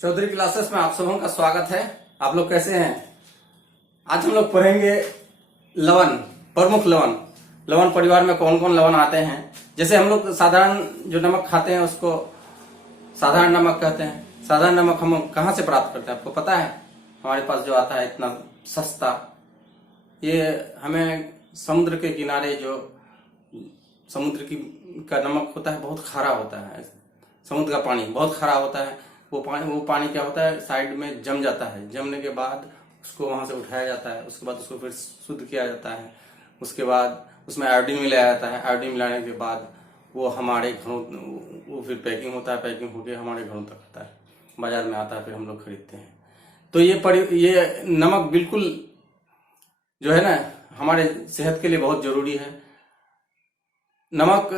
Chaudhary classes में आप सबों का स्वागत है। आप लोग कैसे हैं? आज हम लोग पढ़ेंगे लवण, प्रमुख लवण। लवण परिवार में कौन कौन लवण आते हैं। जैसे हम लोग साधारण जो नमक खाते हैं उसको साधारण नमक कहते हैं। साधारण नमक हम कहाँ से प्राप्त करते हैं आपको पता है? हमारे पास जो आता है इतना सस्ता, ये हमें समुद्र के किनारे जो समुद्र का नमक होता है बहुत खारा होता है। समुद्र का पानी बहुत खारा होता है। वो पानी क्या होता है, साइड में जम जाता है। जमने के बाद उसको वहां से उठाया जाता है। उसके बाद उसको फिर शुद्ध किया जाता है। उसके बाद उसमें आयोडीन मिलाया जाता है। आयोडीन मिलाने के बाद वो हमारे घरों, वो फिर पैकिंग होता है। पैकिंग होके हमारे घरों तक आता है, बाजार में आता है, फिर हम लोग खरीदते हैं। तो ये नमक बिल्कुल जो है ना हमारे सेहत के लिए बहुत जरूरी है। नमक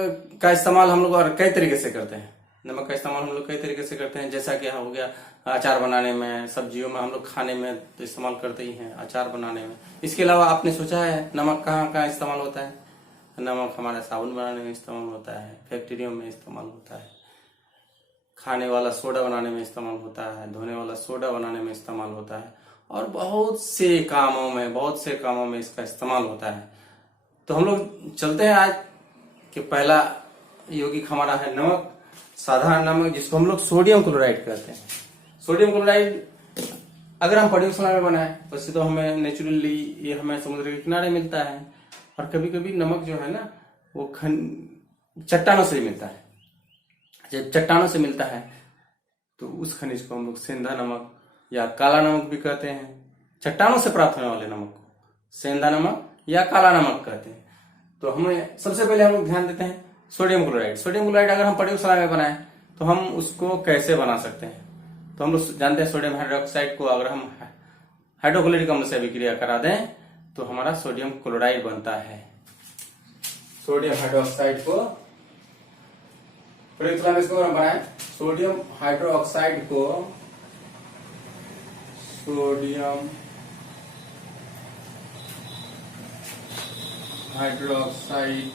का इस्तेमाल हम लोग और कई तरीके से करते हैं। नमक का इस्तेमाल हम लोग कई तरीके से करते हैं, जैसा कि हो गया अचार बनाने में, सब्जियों में, हम लोग खाने में तो इस्तेमाल करते ही हैं, अचार बनाने में। इसके अलावा आपने सोचा है नमक कहाँ कहाँ इस्तेमाल होता है? नमक हमारा साबुन बनाने में इस्तेमाल होता है, फैक्ट्रियों में इस्तेमाल होता है, खाने वाला सोडा बनाने में इस्तेमाल होता है, धोने वाला सोडा बनाने में इस्तेमाल होता है, और बहुत से कामों में इसका इस्तेमाल होता है। तो हम लोग चलते हैं आज कि पहला यौगिक हमारा है नमक, साधारण नमक, जिसको हम लोग सोडियम क्लोराइड कहते हैं। सोडियम क्लोराइड अगर हम प्रयोगशाला में बनाए, वैसे तो हमें नेचुरली ये हमें समुद्र के किनारे मिलता है, और कभी कभी नमक जो है ना वो चट्टानों से मिलता है। जब चट्टानों से मिलता है तो उस खनिज को हम लोग सेंधा नमक या काला नमक भी कहते हैं। चट्टानों से प्राप्त होने वाले नमक को सेंधा नमक या काला नमक कहते हैं। तो हमें सबसे पहले हम लोग ध्यान देते हैं सोडियम क्लोराइड। सोडियम क्लोराइड अगर हम प्रयोगशाला में बनाएं तो हम उसको कैसे बना सकते हैं? तो हम लोग जानते हैं सोडियम हाइड्रोक्साइड को अगर हम हाइड्रोक्लोरिक अम्ल से अभिक्रिया करा दें तो हमारा सोडियम क्लोराइड बनता है। सोडियम हाइड्रोक्साइड को प्रयोगशाला में इसको हम बनाएं, सोडियम हाइड्रोक्साइड को सोडियम हाइड्रोक्साइड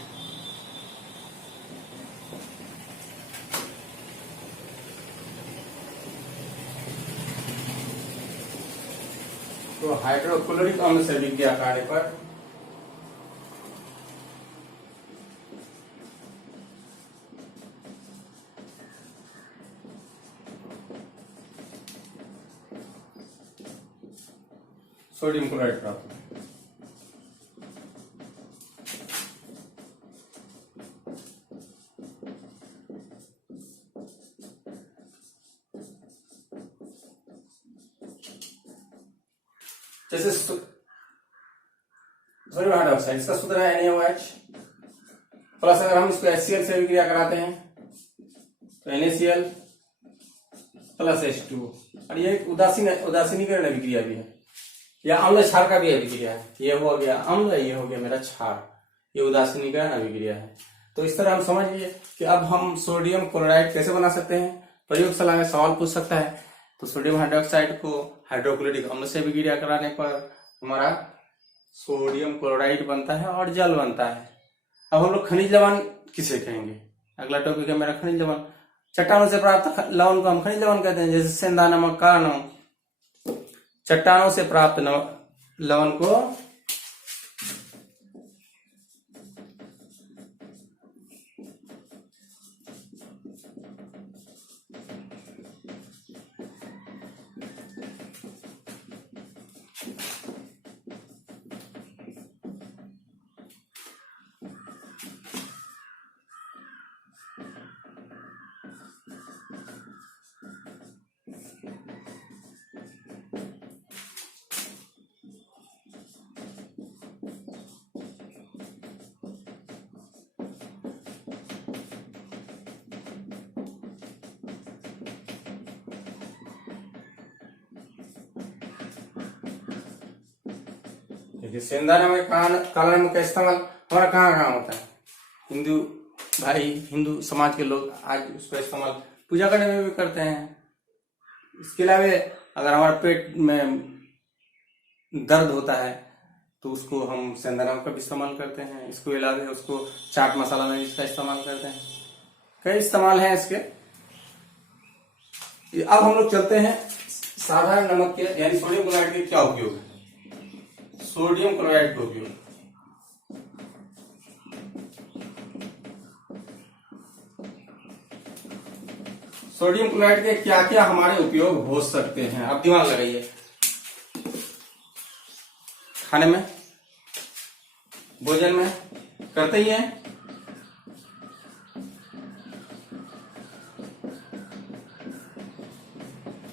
तो हाइड्रोक्लोरिक अम्ल से अभिक्रिया करने पर सोडियम क्लोराइड प्राप्त होता है। जैसे सोडियम हाइड्रोक्साइड, इसका सूत्र है NaOH प्लस, अगर हम इसको HCl से अभिक्रिया कराते हैं तो NaCl प्लस H2, और ये उदासीनीकरण अभिक्रिया भी है, या अम्ल क्षार का भी अभिक्रिया है। ये हो गया अम्ल, ये हो गया मेरा क्षार, ये उदासीनीकरण अभिक्रिया है। तो इस तरह हम समझ लिए कि अब हम सोडियम क्लोराइड कैसे बना सकते हैं। प्रयोगशाला में सवाल पूछ सकता है तो सोडियम हाइड्रोक्साइड को हाइड्रोक्लोरिक अम्ल से अभिक्रिया कराने पर हमारा सोडियम क्लोराइड बनता है और जल बनता है। अब हम लोग खनिज लवण किसे कहेंगे? अगला टॉपिक है मेरा खनिज लवण। चट्टानों से प्राप्त लवण को हम खनिज लवण कहते हैं, जैसे सेंधा नमक, काला नमक। चट्टानों से प्राप्त लवण को देखिए, सेंधा नमक, काला नमक का इस्तेमाल हमारा कहाँ कहाँ होता है? हिंदू समाज के लोग आज उसका इस्तेमाल पूजा करने में भी करते हैं। इसके अलावा अगर हमारे पेट में दर्द होता है तो उसको हम सेंधा नमक का भी इस्तेमाल करते हैं। इसको अलावा उसको चाट मसाला में इसका इस्तेमाल करते हैं। कई इस्तेमाल हैं इसके। अब हम लोग चलते हैं साधारण नमक के यानी सोडियम क्लोराइड के क्या उपयोग है। सोडियम क्लोराइड का उपयोग, सोडियम क्लोराइड के क्या क्या हमारे उपयोग हो सकते हैं, अब दिमाग लगाइए। खाने में, भोजन में करते ही हैं।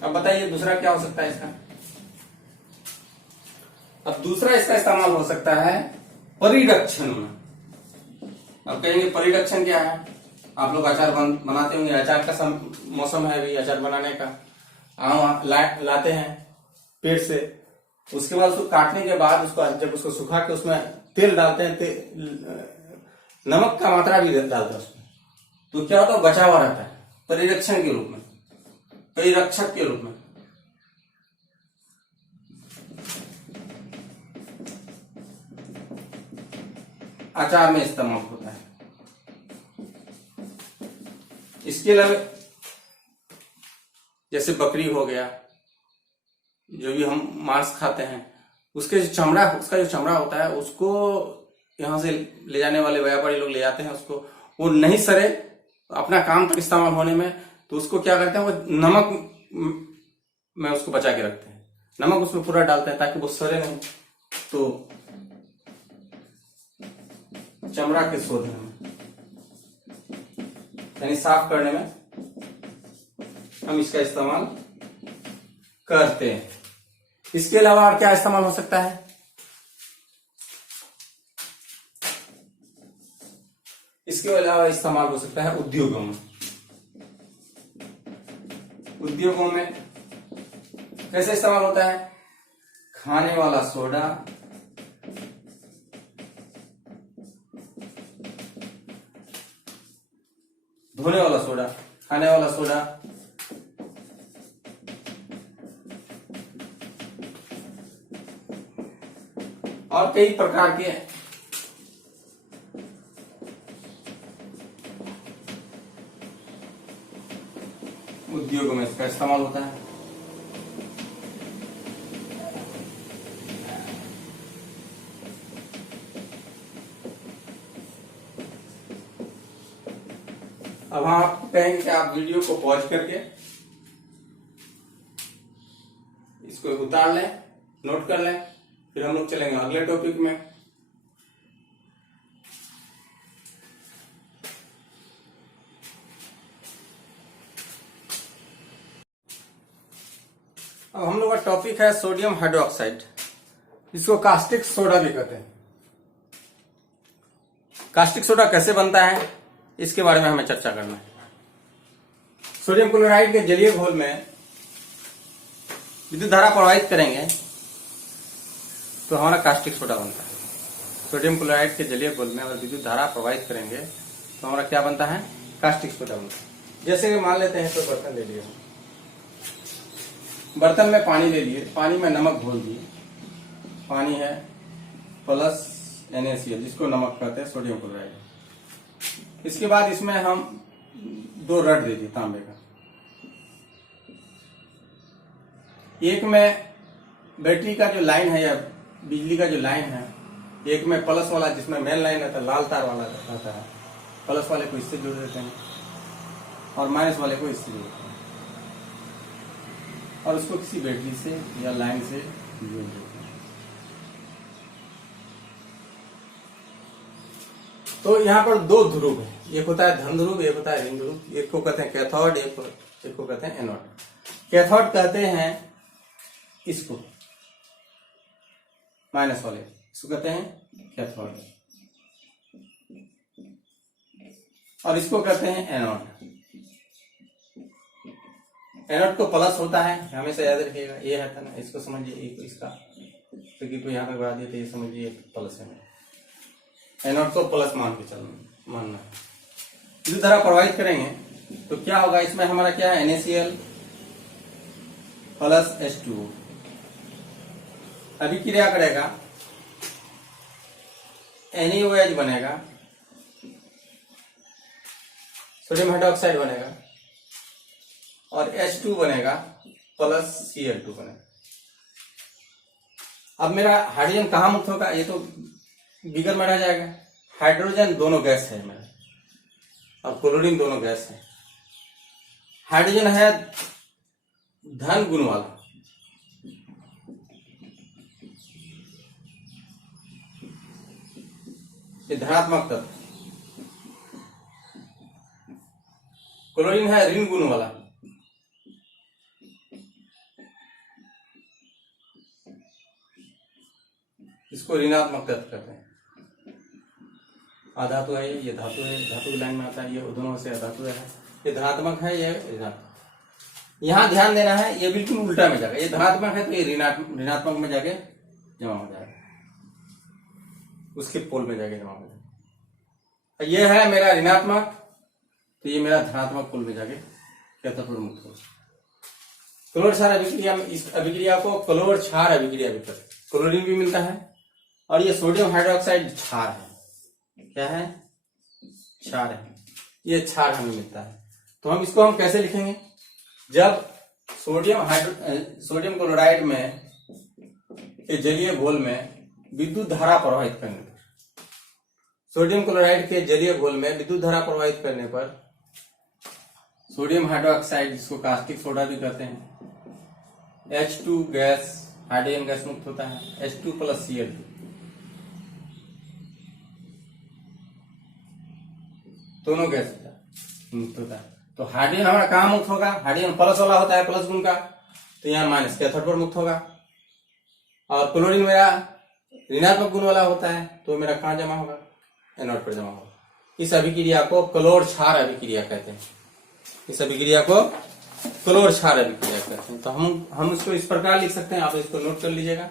अब बताइए दूसरा क्या हो सकता है इसका। अब दूसरा इसका इस्तेमाल हो सकता है परिरक्षण में। अब कहेंगे परिरक्षण क्या है। आप लोग अचार बनाते होंगे, अचार का मौसम है अभी अचार बनाने का। आम लाते हैं पेड़ से, उसके बाद उसको काटने के बाद उसको जब उसको सुखा के उसमें तेल डालते हैं, नमक का मात्रा भी डालते हैं उसमें, तो क्या होता है बचा हुआ रहता है परिरक्षण के रूप में, परिरक्षक के रूप में। अचार में इस्तेमाल होता है। इसके अलावा जैसे बकरी हो गया, जो भी हम मांस खाते हैं, उसके जो चमड़ा, उसका जो चमड़ा होता है उसको यहां से ले जाने वाले व्यापारी लोग ले जाते हैं उसको, वो नहीं सरे अपना काम तक इस्तेमाल होने में, तो उसको क्या करते हैं वो नमक में उसको बचा के रखते हैं। नमक उसमें पूरा डालते हैं ताकि वो सरे नहीं, तो चमड़ा के शोधन में यानी साफ करने में हम इसका इस्तेमाल करते हैं। इसके अलावा और क्या इस्तेमाल हो सकता है। इसके अलावा इस्तेमाल हो सकता है उद्योगों में। उद्योगों में कैसे इस्तेमाल होता है। खाने वाला सोडा, धोने वाला सोडा, खाने वाला सोडा, और कई प्रकार के उद्योगों में इसका इस्तेमाल होता है। अब आप कहेंगे कि आप वीडियो को पॉज करके इसको उतार लें, नोट कर लें, फिर हम लोग चलेंगे अगले टॉपिक में। अब हम लोग का टॉपिक है सोडियम हाइड्रोक्साइड, इसको कास्टिक सोडा भी कहते हैं। कास्टिक सोडा कैसे बनता है इसके बारे में हमें चर्चा करना है। सोडियम क्लोराइड के जलीय घोल में विद्युत धारा प्रवाहित करेंगे तो हमारा कास्टिक सोडा बनता है। सोडियम क्लोराइड के जलीय घोल में अगर विद्युत धारा प्रवाहित करेंगे तो हमारा क्या बनता है, कास्टिक सोडा बनता है। जैसे कि मान लेते हैं तो बर्तन ले लिए, बर्तन में पानी ले लिए, पानी में नमक घोल दिए, पानी है प्लस NaCl जिसको नमक कहते हैं, सोडियम क्लोराइड। इसके बाद इसमें हम 2 रड दे दिए तांबे का, एक में बैटरी का जो लाइन है या बिजली का जो लाइन है, एक में प्लस वाला जिसमें मेन लाइन रहता है, लाल तार वाला रहता है, प्लस वाले को इससे जोड़ देते हैं और माइनस वाले को इससे जोड़ते हैं और उसको किसी बैटरी से या लाइन से जोड़ देते हैं। तो यहाँ पर 2 ध्रुव है, एक होता है धन ध्रुव, एक होता है ऋण ध्रुव। एक को कहते हैं कैथोड, एक को कहते हैं एनोड। कैथोड कहते हैं इसको, माइनस वाले इसको कहते हैं कैथोड, और इसको कहते हैं एनोड। एनोड को प्लस होता है, हमेशा याद रखिएगा, ये है ना, इसको समझिए, इसका तो यहाँ पे बढ़ा दिए तो ये समझिए प्लस है। एनोड को प्लस मान के मानना है। विद्युत धारा प्रवाहित करेंगे तो क्या होगा, इसमें हमारा क्या है, NaCl प्लस H2O। अभी क्रिया करेगा, NaOH बनेगा, सोडियम हाइड्रोक्साइड बनेगा, और H2 बनेगा प्लस Cl2 बनेगा। अब मेरा हाइड्रोजन कहाँ मुक्त होगा, ये तो बिगर में रह जाएगा। हाइड्रोजन दोनों गैस है मेरा और क्लोरीन दोनों गैस है। हाइड्रोजन है धन गुण वाला, ये धनात्मक तत्व। क्लोरीन है ऋण गुण वाला, इसको ऋणात्मक तत्व कहते हैं। अधातु है, ये धातु है, धातु की लाइन में आता है, ये दोनों से अधातु है। ये धनात्मक है, ये ऋणात्मक। यहां ध्यान देना है, ये बिल्कुल उल्टा में जाएगा। ये धनात्मक है तो ये ऋणात्मक में जाके जमा हो जाएगा, उसके पोल में जाके जमा हो जाएगा। ये है मेरा ऋणात्मक, तो ये मेरा धनात्मक पोल में जाके कैथोड मुक्त होगा। क्लोर क्षार अभिक्रिया में इस अभिक्रिया को क्लोर क्षार अभिक्रिया भी कहते हैं। क्लोरीन भी मिलता है और ये सोडियम हाइड्रोक्साइड क्षार है। क्या है? क्षार है। ये क्षार हमें मिलता है। तो हम इसको हम कैसे लिखेंगे? जब सोडियम क्लोराइड में के जलीय घोल में विद्युत धारा प्रवाहित करने पर, सोडियम क्लोराइड के जलीय घोल में विद्युत धारा प्रवाहित करने पर सोडियम हाइड्रोक्साइड, जिसको कास्टिक सोडा भी कहते हैं, H2 गैस, हाइड्रोजन गैस मुक्त होता है। H2 प्लस Cl2, दोनों गैस मुक्त होता है। तो हाइड्रोजन हमारा कहाँ मुक्त होगा? हाइड्रोजन प्लस वाला होता है, प्लस गुण का, तो यहाँ माइनस कैथोड पर मुक्त होगा। और क्लोरीन मेरा ऋणात्मक गुण वाला होता है, तो मेरा कहाँ जमा होगा? एनोड पर जमा होगा। इस अभिक्रिया को क्लोर क्षार अभिक्रिया कहते हैं। इस अभिक्रिया को क्लोर क्षार अभिक्रिया कहते हैं। तो हम इसको इस प्रकार लिख सकते हैं, आप इसको नोट कर लीजिएगा,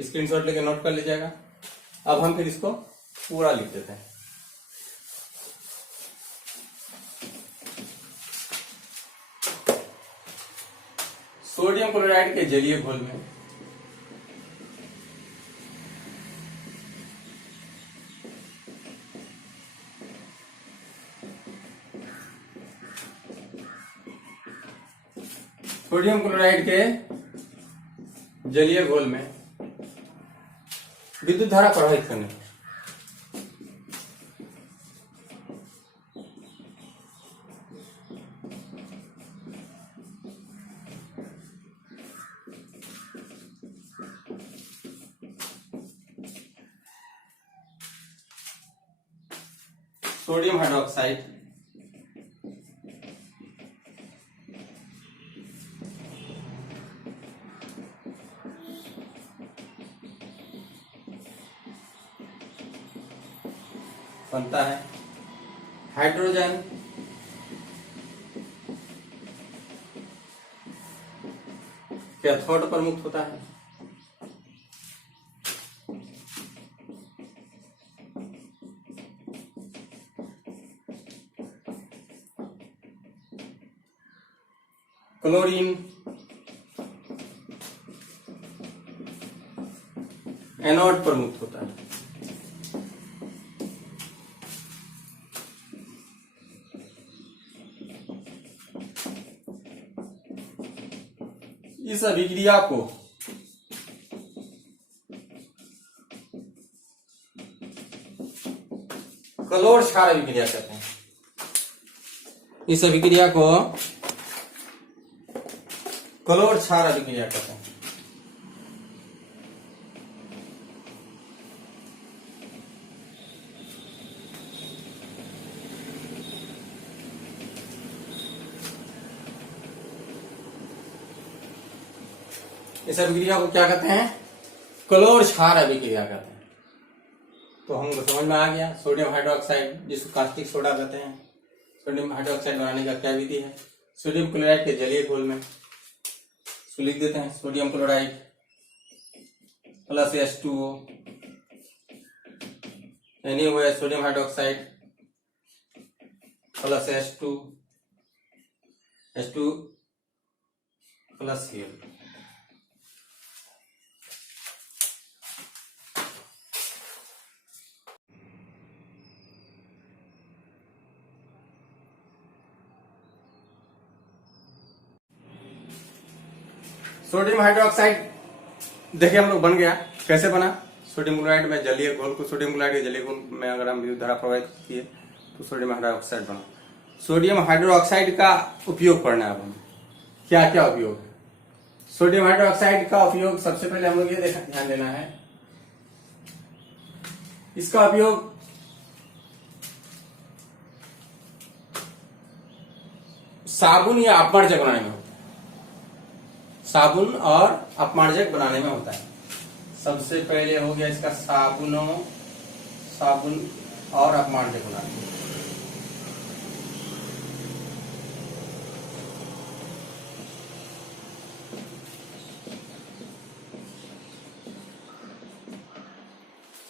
स्क्रीनशॉट लेके नोट कर लीजिएगा। अब हम फिर इसको पूरा लिख देते हैं। सोडियम क्लोराइड के जलीय घोल में सोडियम क्लोराइड के जलीय घोल में विद्युत धारा प्रवाहित करने पर सोडियम हाइड्रोक्साइड बनता है। हाइड्रोजन कैथोड पर मुक्त होता है। क्लोरीन एनोड पर मुक्त होता है। इस अभिक्रिया को क्लोर क्षार अभिक्रिया कहते हैं। इस अभिक्रिया को क्लोर क्षार अभिक्रिया कहते हैं। इस अभिक्रिया को क्या कहते हैं? क्लोर क्षार अभिक्रिया कहते हैं। तो हमको समझ में आ गया। सोडियम हाइड्रोक्साइड, जिसको कास्टिक सोडा कहते हैं, सोडियम हाइड्रोक्साइड बनाने का क्या विधि है? सोडियम क्लोराइड के जलीय घोल में इसको लिख देते हैं, सोडियम क्लोराइड प्लस H2O, यानी वो है sodium hydroxide plus H2 plus Cl। Sodium hydroxide देखिए हम लोग बन गया। कैसे बना? सोडियम क्लोराइड में जलीय घोल को सोडियम क्लोराइड के जलीय घोल में अगर हम विद्युत धारा प्रवाहित किए तो सोडियम हाइड्रोक्साइड बना। सोडियम हाइड्रोक्साइड का उपयोग पढ़ना है अब हमें। क्या क्या उपयोग है सोडियम हाइड्रोक्साइड का? उपयोग सबसे पहले हम लोग ये ध्यान देना है, इसका उपयोग साबुन या अपमार्जक बनाने में होता है। साबुन और अपमार्जक बनाने में होता है। सबसे पहले हो गया इसका साबुन और अपमार्जक बनाने में।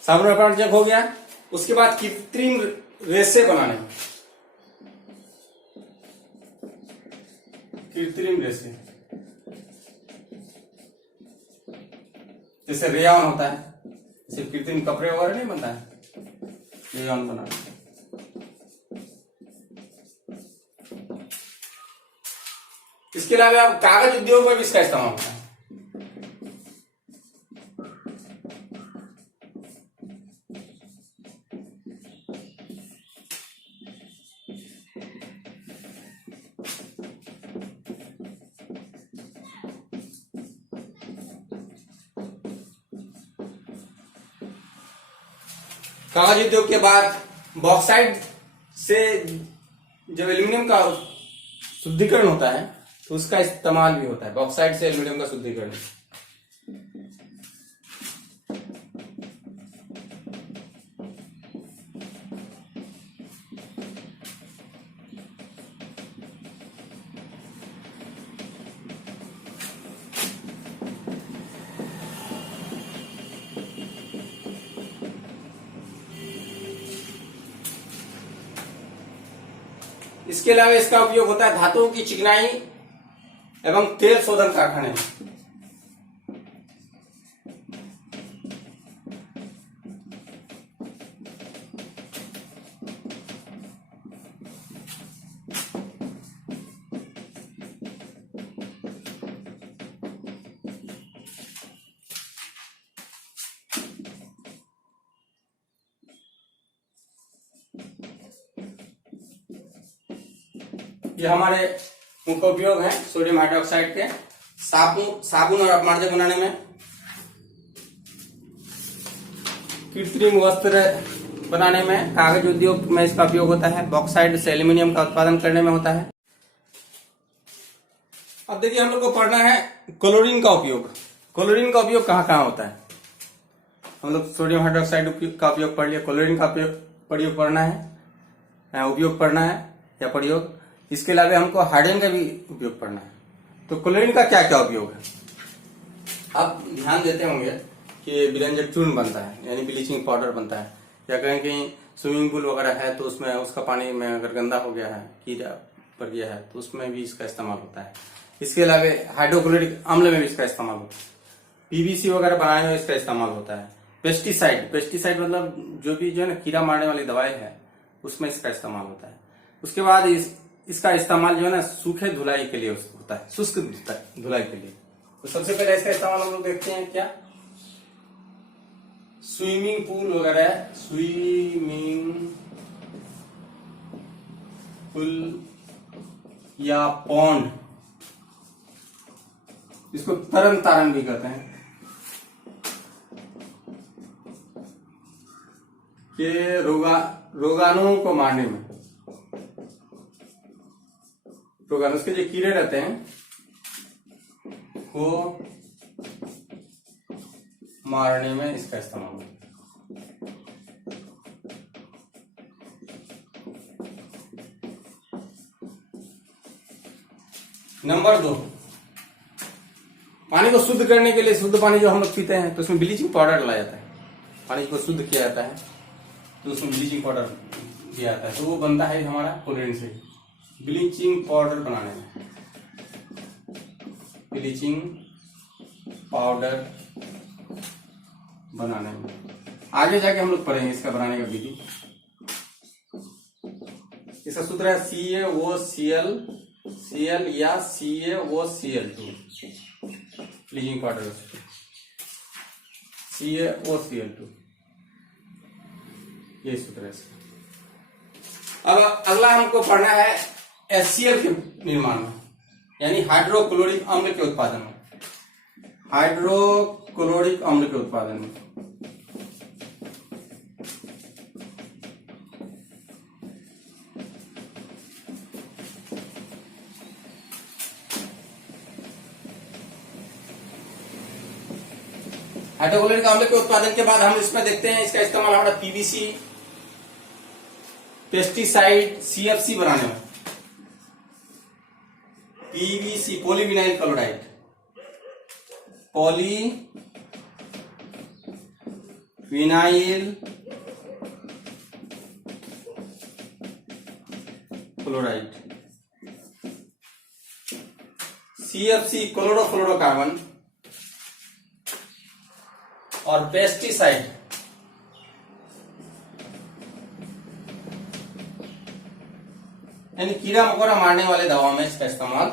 साबुन और अपमार्जक हो गया। उसके बाद कृत्रिम रेशे बनाने में, कृत्रिम रेशे जैसे रेयॉन होता है, सिर्फ कृत्रिम कपड़े वगैरह नहीं बनता है, रेयॉन बना। इसके अलावा कागज उद्योग में भी इसका इस्तेमाल होता है। कागज उद्योग के बाद बॉक्साइट से जब एल्यूमिनियम का शुद्धिकरण होता है तो उसका इस्तेमाल भी होता है। बॉक्साइट से एल्यूमिनियम का शुद्धिकरण। इसके अलावा इसका उपयोग होता है धातुओं की चिकनाई एवं तेल शोधन कारखाने में। ये हमारे मुख्य उपयोग है सोडियम हाइड्रोक्साइड के। साबुन और अपमार्जक बनाने में, कृत्रिम वस्त्र बनाने में, कागज उद्योग में इसका उपयोग होता है, बॉक्साइट से एल्यूमिनियम का उत्पादन करने में होता है। अब देखिए हम लोग को पढ़ना है क्लोरीन का उपयोग। क्लोरीन का उपयोग कहाँ कहाँ होता है? हम लोग सोडियम हाइड्रोक्साइड का उपयोग पढ़ लिया, क्लोरीन का प्रयोग पढ़ना है, उपयोग पढ़ना है या प्रयोग। इसके अलावा हमको हाइड्रोजन का भी उपयोग पढ़ना है। तो क्लोरीन का क्या क्या उपयोग है? आप ध्यान देते होंगे कि विरंजक चूर्ण बनता है, यानी ब्लीचिंग पाउडर बनता है, या कहीं कहीं स्विमिंग पूल वगैरह है तो उसमें उसका पानी में अगर गंदा हो गया है, कीड़ा पड़ गया है, तो उसमें भी इसका इस्तेमाल होता है। इसके अलावा हाइड्रोक्लोरिक अम्ल में भी इसका इस्तेमाल होता है। पीवीसी वगैरह बनाने में इसका इस्तेमाल होता है। पेस्टिसाइड मतलब जो है ना कीड़ा मारने वाली दवाई है, उसमें इसका इस्तेमाल होता है। उसके बाद इसका इस्तेमाल जो है ना सूखे धुलाई के लिए होता है, शुष्क धुलाई के लिए। तो सबसे पहले इसका इस्तेमाल हम लोग देखते हैं क्या, स्विमिंग पूल वगैरह, स्विमिंग पूल या पॉन्ड, इसको तरन तारण भी कहते हैं, के रोगाणुओं को मारने में, रोगाणु उसके जो कीड़े रहते हैं को मारने में इसका इस्तेमाल होता है। नंबर 2, पानी को शुद्ध करने के लिए, शुद्ध पानी जो हम लोग पीते हैं तो उसमें ब्लीचिंग पाउडर डाला जाता है। पानी को शुद्ध किया जाता है तो उसमें ब्लीचिंग पाउडर दिया जाता है, तो वो बनता है हमारा क्लोरीन से। ब्लीचिंग पाउडर बनाने में, ब्लीचिंग पाउडर बनाने में आगे जाके हम लोग पढ़ेंगे इसका बनाने का विधि। इसका सूत्र है CaOCl या CaOCl2। फ्लीजिंग क्वार्टर वेलोसिटी CaOCl2, ये सूत्र है। अब अगला हमको पढ़ना है HCl के निर्माण में, यानी हाइड्रोक्लोरिक अम्ल के उत्पादन में। हाइड्रोक्लोरिक अम्ल के उत्पादन में हाइड्रोक्लोरिक अम्ल के उत्पादन के बाद हम इसमें देखते हैं इसका इस्तेमाल हमारा PVC, पेस्टिसाइड, CFC बनाने में। PVC polyvinyl chloride, polyvinyl chloride, CFC chlorofluorocarbon और पेस्टिसाइड यानी कीड़ा मकोड़ा मारने वाले दवाओं में इसका इस्तेमाल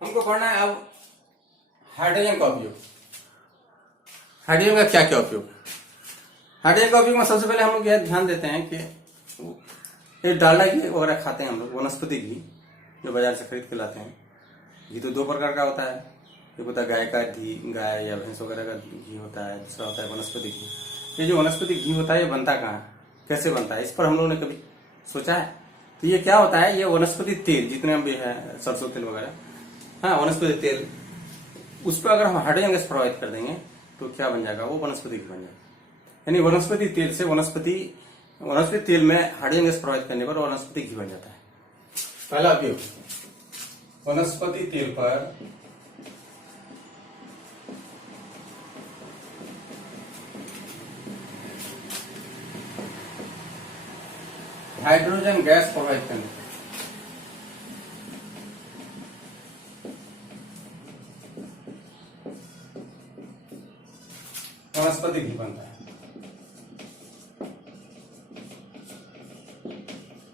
हमको पढ़ना है। अब हाइड्रोजन का उपयोग, हाइड्रोजन का क्या क्या उपयोग। हाइड्रोजन का उपयोग में सबसे पहले हम लोग यह ध्यान देते हैं कि ये डालडा घी वगैरह खाते हैं हम लोग, वनस्पति घी जो बाजार से खरीद के लाते हैं। घी तो दो प्रकार का होता है, एक होता है गाय का घी, गाय या भैंस वगैरह का घी होता है, दूसरा होता है वनस्पति घी। ये जो वनस्पति घी होता है ये बनता कहाँ है, कैसे बनता है, इस पर हम लोगों ने कभी सोचा है? तो ये क्या होता है, ये वनस्पति तेल जितने भी है, सरसों तेल वगैरह, हाँ वनस्पति तेल, उस पर अगर हम हाइड्रोजन गैस प्रवाहित कर देंगे तो क्या बन जाएगा, वो वनस्पति घी बन जाएगा। यानी वनस्पति तेल से वनस्पति तेल में हाइड्रोजन गैस प्रवाहित करने पर वनस्पति घी बन जाता है। पहला उपयोग, वनस्पति तेल पर हाइड्रोजन गैस प्रवाहित करने, वनस्पति घी बनता है।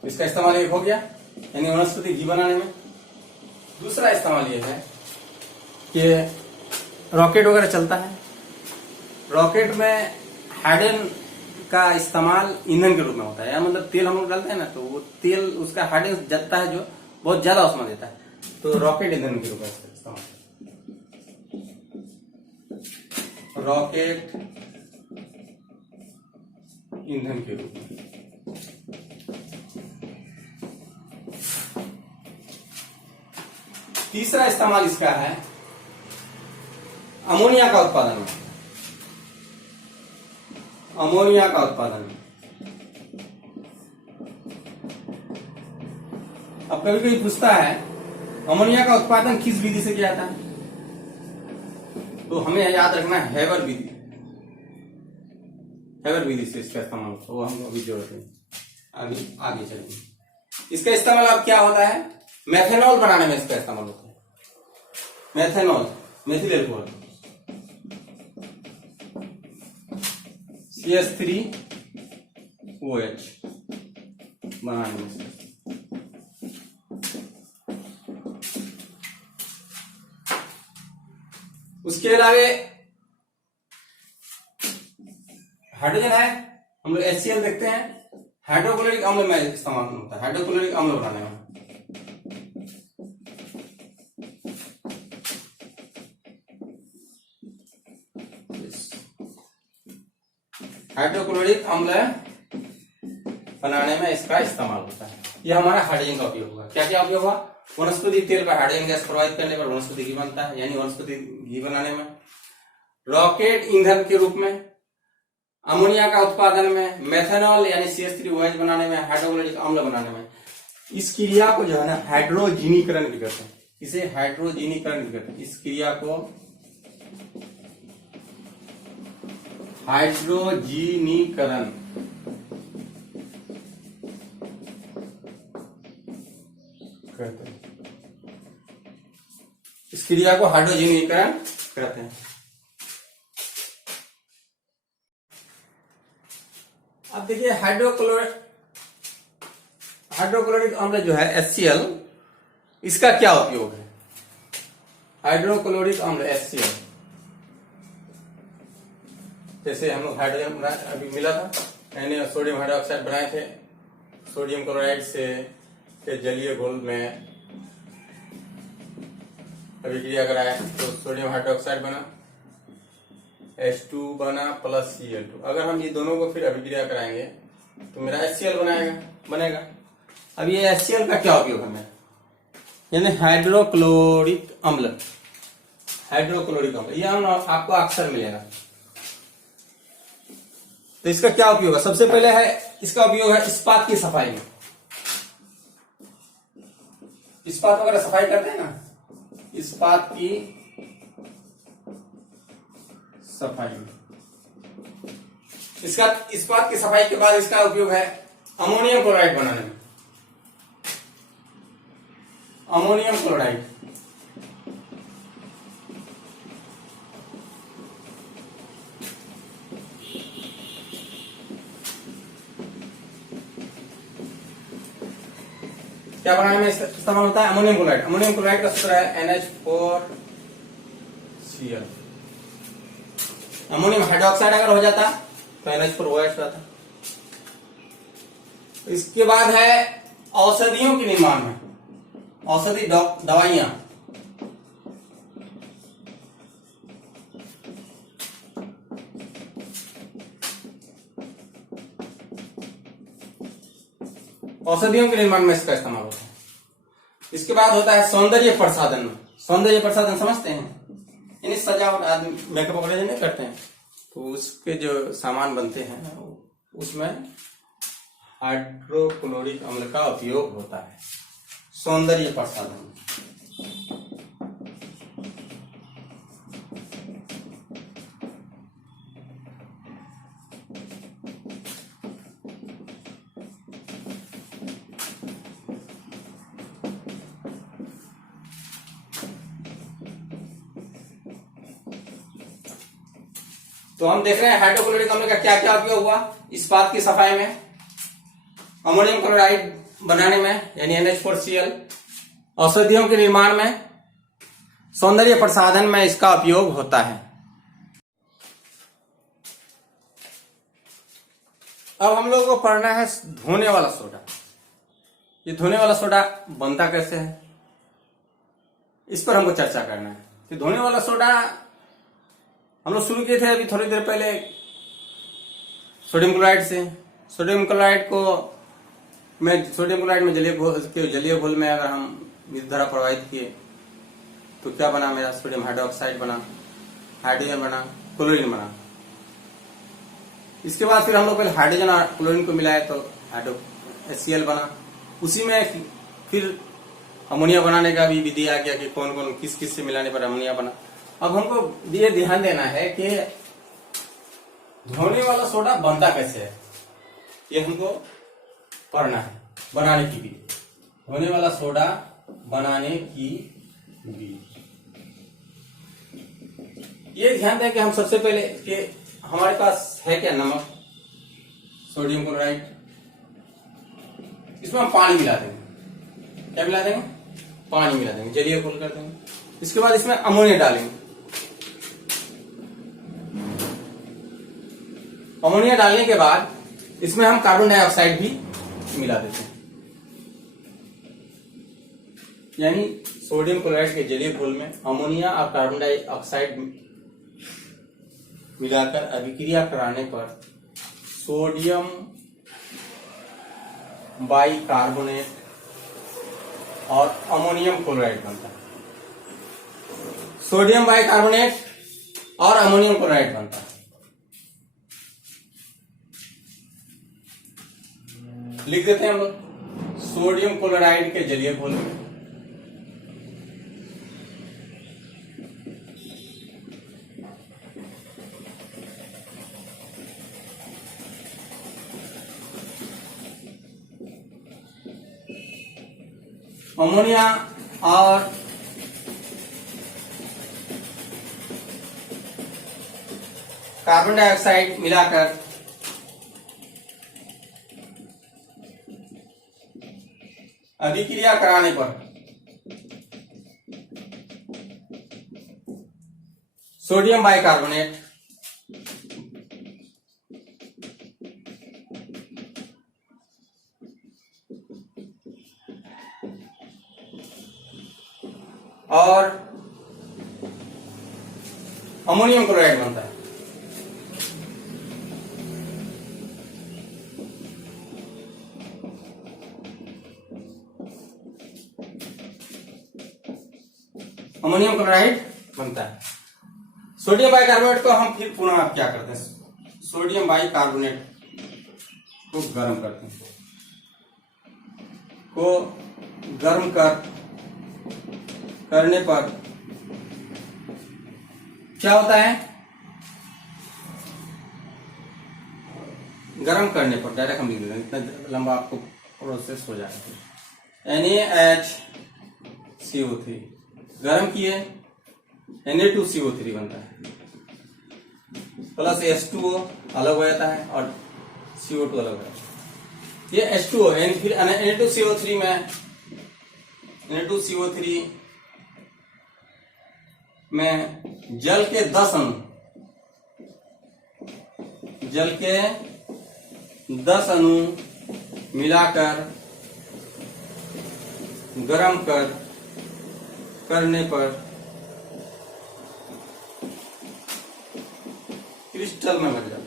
इसका इस्तेमाल एक हो गया, यानी वनस्पति घी बनाने में। दूसरा इस्तेमाल यह है कि रॉकेट वगैरह चलता है, रॉकेट में हाइड्रोजन का इस्तेमाल ईंधन के रूप में होता है। या मतलब तेल हम लोग डालते हैं ना, तो वो तेल उसका हाइड्रोजन जलता है जो बहुत ज्यादा उसमें देता है, तो रॉकेट ईंधन के रूप में इस्तेमाल, रॉकेट ईंधन के रूप में। तीसरा इस्तेमाल इसका है अमोनिया का उत्पादन में, अमोनिया का उत्पादन में। अब कभी कभी पूछता है अमोनिया का उत्पादन किस विधि से किया जाता है, तो हमें याद रखना है हेबर विधि, हेबर विधि से इसका इस्तेमाल, वो हम अभी जोड़ते हैं, आगे चलेंगे। इसका इस्तेमाल अब क्या होता है, मेथेनॉल बनाने में इसका इस्तेमाल होता है। मेथेनॉल, मेथिल एल्कोहल, CH3OH बनाने में। उसके अलावे हाइड्रोजन है, हम लोग HCl देखते हैं, हाइड्रोक्लोरिक अम्ल में इस्तेमाल होता है, हाइड्रोक्लोरिक अम्ल बनाने में। हाइड्रोक्लोरिक अम्ल बनाने में इसका इस्तेमाल होता है। यह हमारा हाइड्रोजन का उपयोग हुआ। क्या क्या उपयोग हुआ, वनस्पति तेल पर हाइड्रोजन गैस प्रवाहित करने पर वनस्पति घी बनता है, यानी वनस्पति घी बनाने में, रॉकेट ईंधन के रूप में, अमोनिया का उत्पादन में, मेथेनॉल यानी CH3OH बनाने में, हाइड्रोक्लोरिक अम्ल बनाने में। इस क्रिया को जो है ना हाइड्रोजीनीकरण भी कहते हैं, इसे हाइड्रोजीनीकरण भी कहते हैं। इस क्रिया को हाइड्रोजीनीकरण करते हैं। इस क्रिया को हाइड्रोजनीकरण कहते हैं। अब देखिए हाइड्रोक्लोरिक अम्ल जो है HCl, इसका क्या उपयोग है? हाइड्रोक्लोरिक अम्ल HCl, जैसे हम लोग हाइड्रोजन अभी मिला था, यानी सोडियम हाइड्रोक्साइड बनाए थे सोडियम क्लोराइड से, जलीय घोल में अभिक्रिया कराया तो सोडियम हाइड्रोक्साइड बना, H2 बना प्लस Cl2। अगर हम ये दोनों को फिर अभिक्रिया कराएंगे तो मेरा HCl बनेगा। अब ये HCl का क्या उपयोग है? यानी हाइड्रोक्लोरिक अम्ल, ये हम आपको अक्सर मिलेगा। तो इसका क्या उपयोग है? सबसे पहले है इसका उपयोग है इस्पात की सफाई में। इस्पात वगैरह सफाई करते हैं ना, इस्पात की सफाई में। इस्पात की सफाई के बाद इसका उपयोग है अमोनियम क्लोराइड बनाने में। अमोनियम क्लोराइड, क्या बनाने में इस्तेमाल होता है? Ammonium chloride. अमोनियम क्लोराइड का सूत्र है NH4Cl। अमोनियम हाइड्रोक्साइड अगर हो जाता तो NH4OH रहता। इसके बाद है औषधियों के निर्माण में, औषधि दवाइयां, औषधियों के निर्माण में इसका इस्तेमाल होता है। इसके बाद होता है सौंदर्य प्रसाधन में। सौंदर्य प्रसाधन समझते हैं? यानी सजावट, आदमी मेकअप वगैरह नहीं करते हैं तो उसके जो सामान बनते हैं उसमें हाइड्रोक्लोरिक अम्ल का उपयोग होता है सौंदर्य प्रसाधन। तो हम देख रहे हैं हाइड्रोक्लोरिक अम्ल का क्या क्या उपयोग हुआ। इस्पात की सफाई में, अमोनियम क्लोराइड बनाने में यानी NH4Cl, औषधियों के निर्माण में, सौंदर्य प्रसाधन में इसका उपयोग होता है। अब हम लोग को पढ़ना है धोने वाला सोडा। ये धोने वाला सोडा बनता कैसे है, इस पर हमको चर्चा करना है। तो धोने वाला सोडा हम लोग शुरू किए थे अभी थोड़ी देर पहले सोडियम क्लोराइड से। सोडियम क्लोराइड में जलीय घोल में अगर हम विद्युत धारा प्रवाहित किए तो क्या बना? मेरा सोडियम हाइड्रोक्साइड बना, हाइड्रोजन बना, क्लोरीन बना। इसके बाद फिर हम लोग पहले हाइड्रोजन और क्लोरीन को मिलाए तो HCl बना। उसी में फिर अमोनिया बनाने का भी विधि आ गया कि कौन कौन किस किस से मिलाने पर अमोनिया बना। अब हमको ये ध्यान देना है कि धोने वाला सोडा बनता कैसे है, ये हमको पढ़ना है। बनाने की विधि, धोने वाला सोडा बनाने की विधि। ये ध्यान दें कि हम सबसे पहले कि हमारे पास है क्या? नमक, सोडियम क्लोराइड, इसमें हम पानी मिला देंगे। क्या मिला देंगे? पानी मिला देंगे, जलीय घोल कर देंगे। इसके बाद इसमें अमोनिया डालेंगे। अमोनिया डालने के बाद इसमें हम कार्बन डाइऑक्साइड भी मिला देते हैं। यानी सोडियम क्लोराइड के जलीय घोल में अमोनिया और कार्बन डाइऑक्साइड मिलाकर अभिक्रिया कराने पर सोडियम बाइकार्बोनेट और अमोनियम क्लोराइड बनता है। सोडियम बाइकार्बोनेट और अमोनियम क्लोराइड बनता है। लिख देते हैं हम लोग, सोडियम क्लोराइड के जलीय घोल में अमोनिया और कार्बन डाइऑक्साइड मिलाकर अभिक्रिया कराने पर सोडियम बाइकार्बोनेट और अमोनियम क्लोराइड बनता है। अमोनियम क्लोराइड बनता है। सोडियम बाइकार्बोनेट को हम फिर पुनः क्या करते हैं, सोडियम बाइकार्बोनेट को गर्म करते हैं, को गर्म करने पर क्या होता है, गर्म करने पर डायरेक्ट हम लिख देते हैं, इतना लंबा आपको प्रोसेस हो जाएगा। NaHCO3 गर्म किए Na2CO3 बनता है, प्लस H2O अलग हो जाता है और CO2 अलग हो जाता है। ये H2O फिर Na2CO3 में Na2CO3 में जल के 10 अणु, जल के 10 अणु मिलाकर गर्म करने पर क्रिस्टल में बदल जाता है,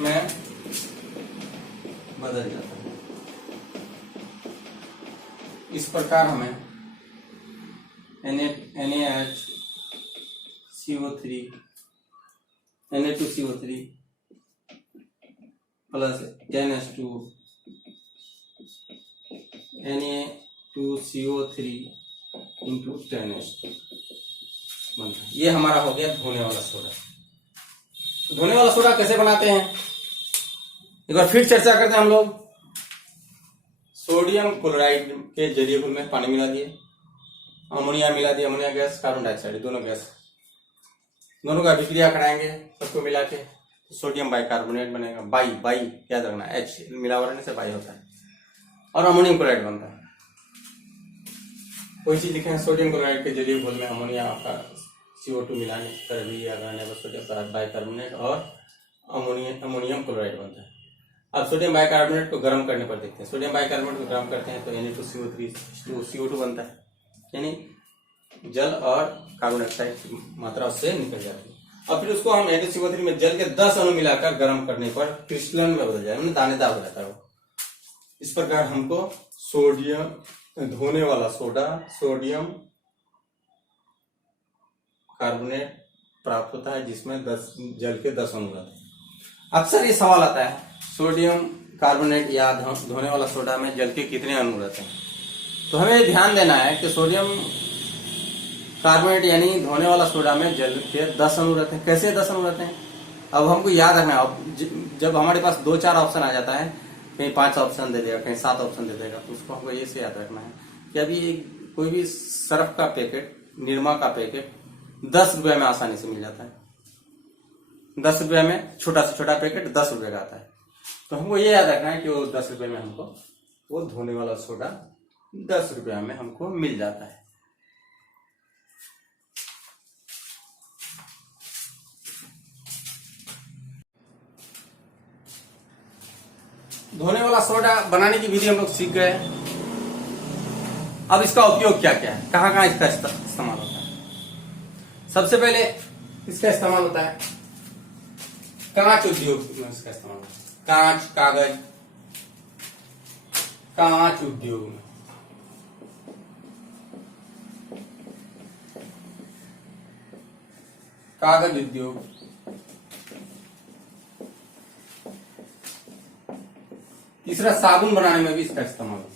में बदल जाता है। इस प्रकार हमें NaHCO3 Na2CO3 plus 10H2 Na2CO3 into 10H2 बनता है। ये हमारा हो गया धोने वाला सोडा। धोने वाला सोडा कैसे बनाते हैं एक बार फिर चर्चा करते हैं हम लोग। सोडियम क्लोराइड के जलीय घुल में पानी मिला दिए, अमोनिया मिला दिया, अमोनिया गैस, कार्बन डाइऑक्साइड, दोनों गैस, दोनों का अभिक्रिया कराएंगे, सबको मिला के सोडियम बाइकार्बोनेट बनेगा। बाई याद रखना, H मिला रहने से बाई होता है और अमोनियम क्लोराइड बनता है। कोई चीज लिखे हैं, सोडियम क्लोराइड के जलीय घुल में अमोनिया का CO2 मिलाने पर भी सोडियम बाइकार्बोनेट और अमोनियम क्लोराइड बनता है। अब सोडियम बाइकार्बोनेट को गर्म करने पर देखते हैं। सोडियम बाइकार्बोनेट को गर्म करते हैं तो Na2CO3 CO2 बनता है, यानी जल और कार्बन डाइऑक्साइड की मात्रा उससे निकल जाती है। अब फिर उसको हम Na2CO3 में जल के 10 अणु मिलाकर गर्म करने पर क्रिस्टलन में बदल जाए, दानेदार हो जाता है वो। इस प्रकार हमको सोडियम धोने वाला सोडा सोडियम कार्बोनेट प्राप्त होता है, जिसमें 10 जल के 10 अणु रहते हैं। अक्सर ये सवाल आता है सोडियम कार्बोनेट या धोने वाला सोडा में जल के कितने अणु रहते हैं, तो हमें ध्यान देना है कि सोडियम कार्बोनेट यानी धोने वाला सोडा में जल के 10 अणु रहते हैं। कैसे 10 अणु रहते हैं, अब हमको याद रखना है। जब हमारे पास 2-4 ऑप्शन आ जाता है, कहीं 5 ऑप्शन दे देगा, कहीं 7 ऑप्शन दे देगा, तो उसको हमको ये से याद रखना है कि अभी कोई भी सर्फ का पैकेट, निरमा का पैकेट 10 रुपए में आसानी से मिल जाता है। 10 रुपए में छोटा से छोटा पैकेट 10 रुपए का आता है, तो हमको ये याद रखना है कि वो 10 रुपए में हमको वो धोने वाला सोडा 10 रुपया में हमको मिल जाता है। धोने वाला सोडा बनाने की विधि हम लोग सीख गए। अब इसका उपयोग क्या क्या है, कहाँ कहाँ इसका इस्तेमाल होता है। सबसे पहले इसका इस्तेमाल होता है कांच उद्योग में, इसका इस्तेमाल होता है कांच, कागज, कांच उद्योग में। कागज उद्योग, तीसरा साबुन बनाने में भी इसका इस्तेमाल होता है।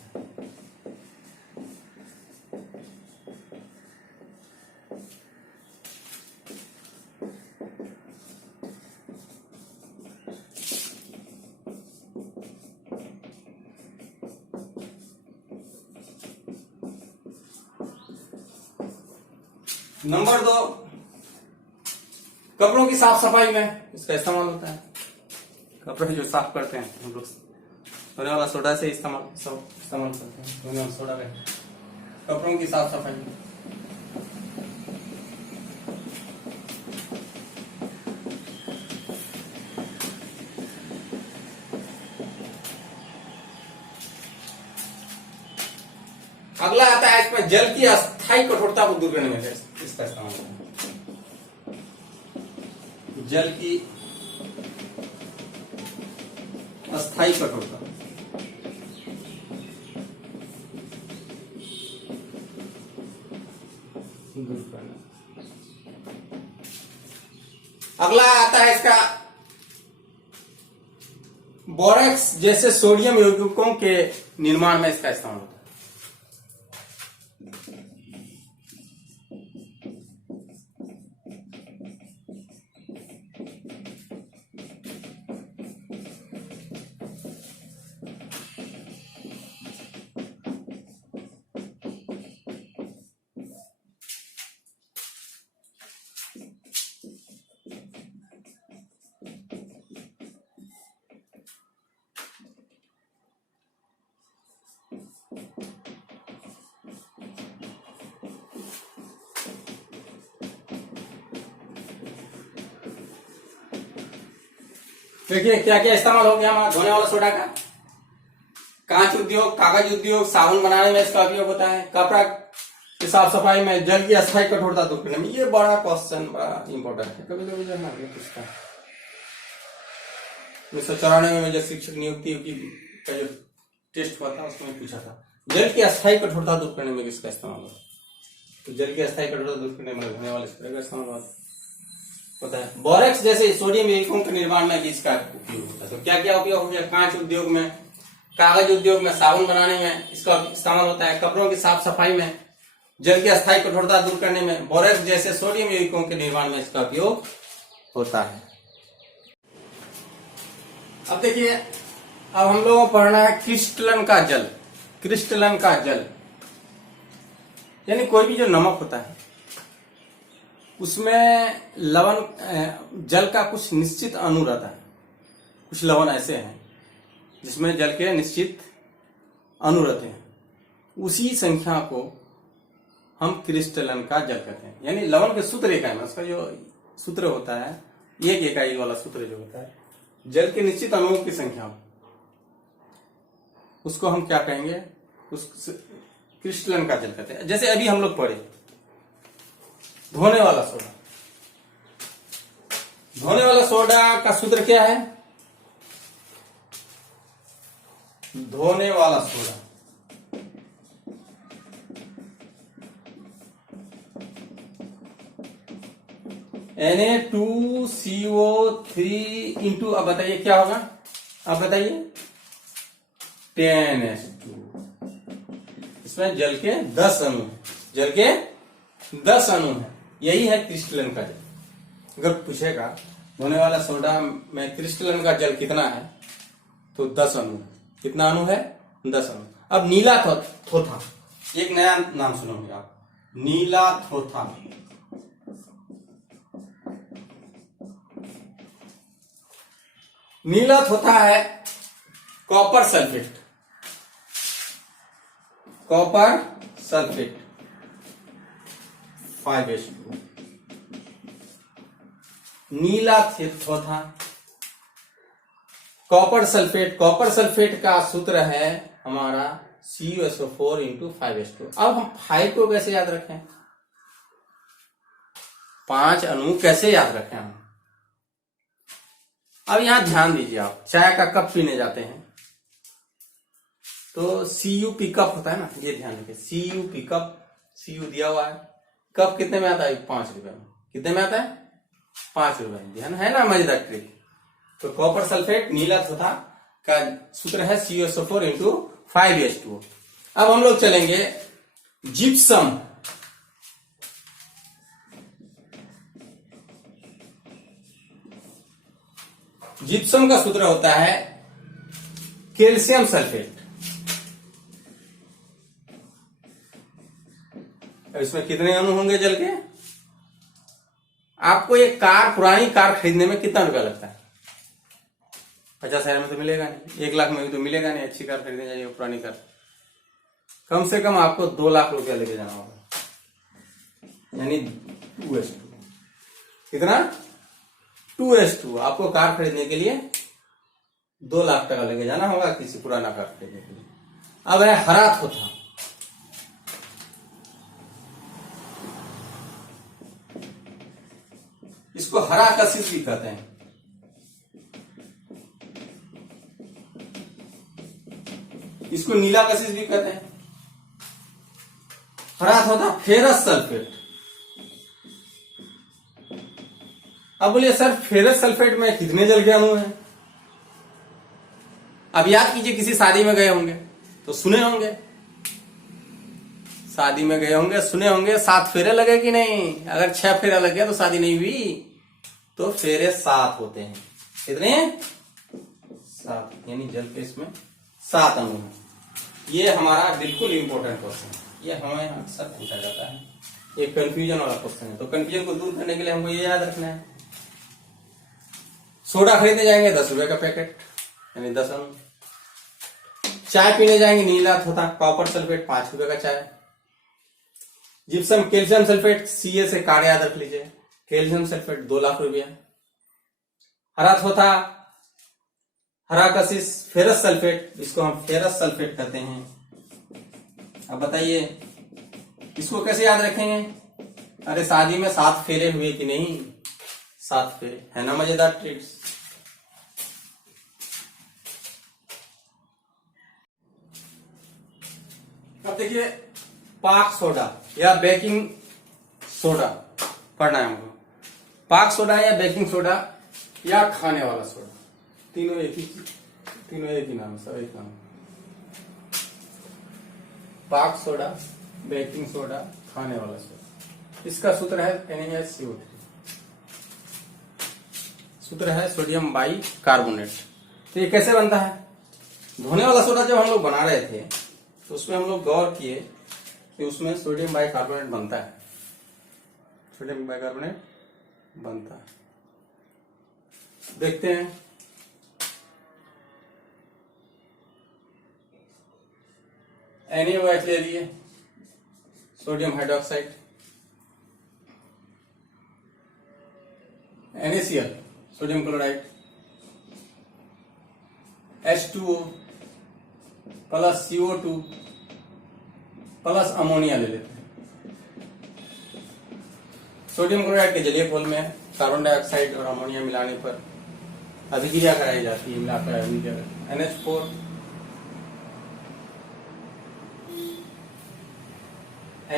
नंबर 2, कपड़ों की साफ सफाई में इसका इस्तेमाल होता है। कपड़े जो साफ करते हैं हम लोग धोने वाला सोडा से इस्तेमाल करते हैं। धोने वाला सोडा का कपड़ों की साफ सफाई में। अगला आता है इसमें जल की अस्थायी कठोरता को दूर करने में इसका इस्तेमाल होता है। जल की अस्थायी कठोरता दूर करना। अगला आता है इसका बोरेक्स जैसे सोडियम यौगिकों के निर्माण में इसका इस्तेमाल होता है। देखिए क्या क्या इस्तेमाल हो गया हमारा धोने वाला सोडा का। कांच उद्योग, कागज उद्योग, साबुन बनाने में इसका उपयोग होता है। कपड़ा की साफ सफाई में, जल की अस्थायी कठोरता दूर करने में। ये बड़ा क्वेश्चन, बड़ा इंपॉर्टेंट है। कभी कभी जो है ना इसका 1994 में जो शिक्षक नियुक्ति का जो टेस्ट हुआ था उसमें पूछा था जल की अस्थायी कठोरता दूर करने में किसका इस्तेमाल होता है। तो जल की अस्थायी कठोरता दूर करने में धोने वाले स्प्रे का इस्तेमाल होता है। बोरेक्स जैसे सोडियम यौगिकों के निर्माण में भी इसका उपयोग होता है। तो क्या क्या उपयोग हो गया? कांच उद्योग में, कागज उद्योग में, साबुन बनाने में इसका इस्तेमाल होता है। कपड़ों की साफ सफाई में, जल की अस्थायी कठोरता दूर करने में, बोरेक्स जैसे सोडियम यौगिकों के निर्माण में इसका उपयोग होता है। अब देखिए, अब हम लोगों को पढ़ना है क्रिस्टलन का जल। क्रिस्टलन का जल यानी कोई भी जो नमक होता है उसमें लवण, जल का कुछ निश्चित अणु रहता है। कुछ लवण ऐसे हैं जिसमें जल के निश्चित अणु रहते हैं। उसी संख्या को हम क्रिस्टलन का जल कहते हैं। यानी लवण के सूत्र इकाई में उसका जो सूत्र होता है, एक इकाई वाला सूत्र जो होता है, जल के निश्चित अणुओं की संख्या, उसको हम क्या कहेंगे? उस क्रिस्टलन का जल कहते हैं। जैसे अभी हम लोग पढ़े धोने वाला सोडा। धोने वाला सोडा का सूत्र क्या है? धोने वाला सोडा Na2CO3 इंटू, अब बताइए क्या होगा? अब बताइए 10H2। इसमें जल के 10 अणु है। जल के 10 अणु है। यही है क्रिस्टलन का जल। अगर पूछेगा धोने वाला सोडा में क्रिस्टलन का जल कितना है, तो 10 अणु है। कितना अणु है? 10 अणु। अब नीला थोथा, एक नया नाम सुनोगे आप, नीला थोथा। नीला थोथा है copper sulphate. Copper sulphate 5H2। नीला थोथा कॉपर सल्फेट। कॉपर सल्फेट का सूत्र है हमारा CuSO4 इंटू 5H2। अब हम 5 को कैसे याद रखें? 5 अणु कैसे याद रखें हम? अब यहां ध्यान दीजिए, आप चाय का कप पीने जाते हैं तो CUP कप होता है ना, ये ध्यान रखिए। CUP कप, CU दिया हुआ है। कप कितने में आता है? 5 रुपए में। कितने में आता है? 5 रुपए में। ध्यान है ना, मजेदार ट्रिक। तो कॉपर सल्फेट नीला थोथा का सूत्र है CuSO4 इंटू 5H2। अब हम लोग चलेंगे जिप्सम। जिप्सम का सूत्र होता है कैल्शियम सल्फेट। अब इसमें कितने अणु होंगे जल के? आपको एक कार, पुरानी कार खरीदने में कितना रुपया लगता है? 50,000 में तो मिलेगा नहीं, 1 लाख में भी तो मिलेगा नहीं। अच्छी कार खरीदने जाइए, पुरानी कार, कम से कम आपको 2 लाख रुपया लेके जाना होगा, यानी 2:2। कितना? 2:2। आपको कार खरीदने के लिए 2 लाख टका लेके जाना होगा किसी पुराना कार खरीदने के लिए। अब है हरा थोथा। इसको हरा कशिश भी कहते हैं। इसको नीला कशिश भी कहते हैं। हरा थोथा फेरस सल्फेट। अब बोलिए सर, फेरस सल्फेट में कितने जल के अणु हैं? अब याद कीजिए, किसी शादी में गए होंगे तो सुने होंगे, शादी में गए होंगे, सुने होंगे, 7 फेरे लगे कि नहीं? अगर 6 फेरा लग गया तो शादी नहीं हुई। तो फेरे 7 होते हैं। कितने? 7, यानी जल के इसमें 7 अणु हैं। ये हमारा बिल्कुल इंपॉर्टेंट क्वेश्चन है, ये हमें अक्सर पूछा जाता है, ये कंफ्यूजन वाला क्वेश्चन है। तो कंफ्यूजन को दूर करने के लिए हमको ये याद रखना है। सोडा खरीदने जाएंगे 10 रुपए का पैकेट, यानी 10 अणु। चाय पीने जाएंगे, नीला थोथा कॉपर सल्फेट 5 रुपए का चाय। जिप्सम कैल्शियम सल्फेट, सीए से कार्ड याद रख लीजिए, कैल्शियम सल्फेट 2 लाख रुपया। हरा थोथा, हरा कशिश, फेरस सल्फेट, इसको हम फेरस सल्फेट कहते हैं। अब बताइए इसको कैसे याद रखेंगे? अरे शादी में 7 फेरे हुए कि नहीं? 7 फेरे, है ना मजेदार ट्रिक्स। अब देखिए, पाक सोडा या बेकिंग सोडा पढ़ना है हमको। पाक सोडा या बेकिंग सोडा या खाने वाला सोडा, तीनों एक ही नाम, सब एक नाम। पाक सोडा, बेकिंग सोडा, खाने वाला सोडा। इसका सूत्र है NaCO3। सूत्र है सोडियम बाई कार्बोनेट। तो ये कैसे बनता है? धोने वाला सोडा जब हम लोग बना रहे थे तो उसमें हम लोग गौर किए कि उसमें सोडियम बाई कार्बोनेट बनता है, सोडियम बाई कार्बोनेट बनता है। देखते हैं, NaOH ले लिए, sodium hydroxide, NaCl sodium chloride, H2O plus CO2 plus ammonia ले लेते हैं। सोडियम क्लोराइड के जलीय घोल में कार्बन डाइऑक्साइड और अमोनिया मिलाने पर अभिक्रिया कराई जाती है, मिलाकर NH4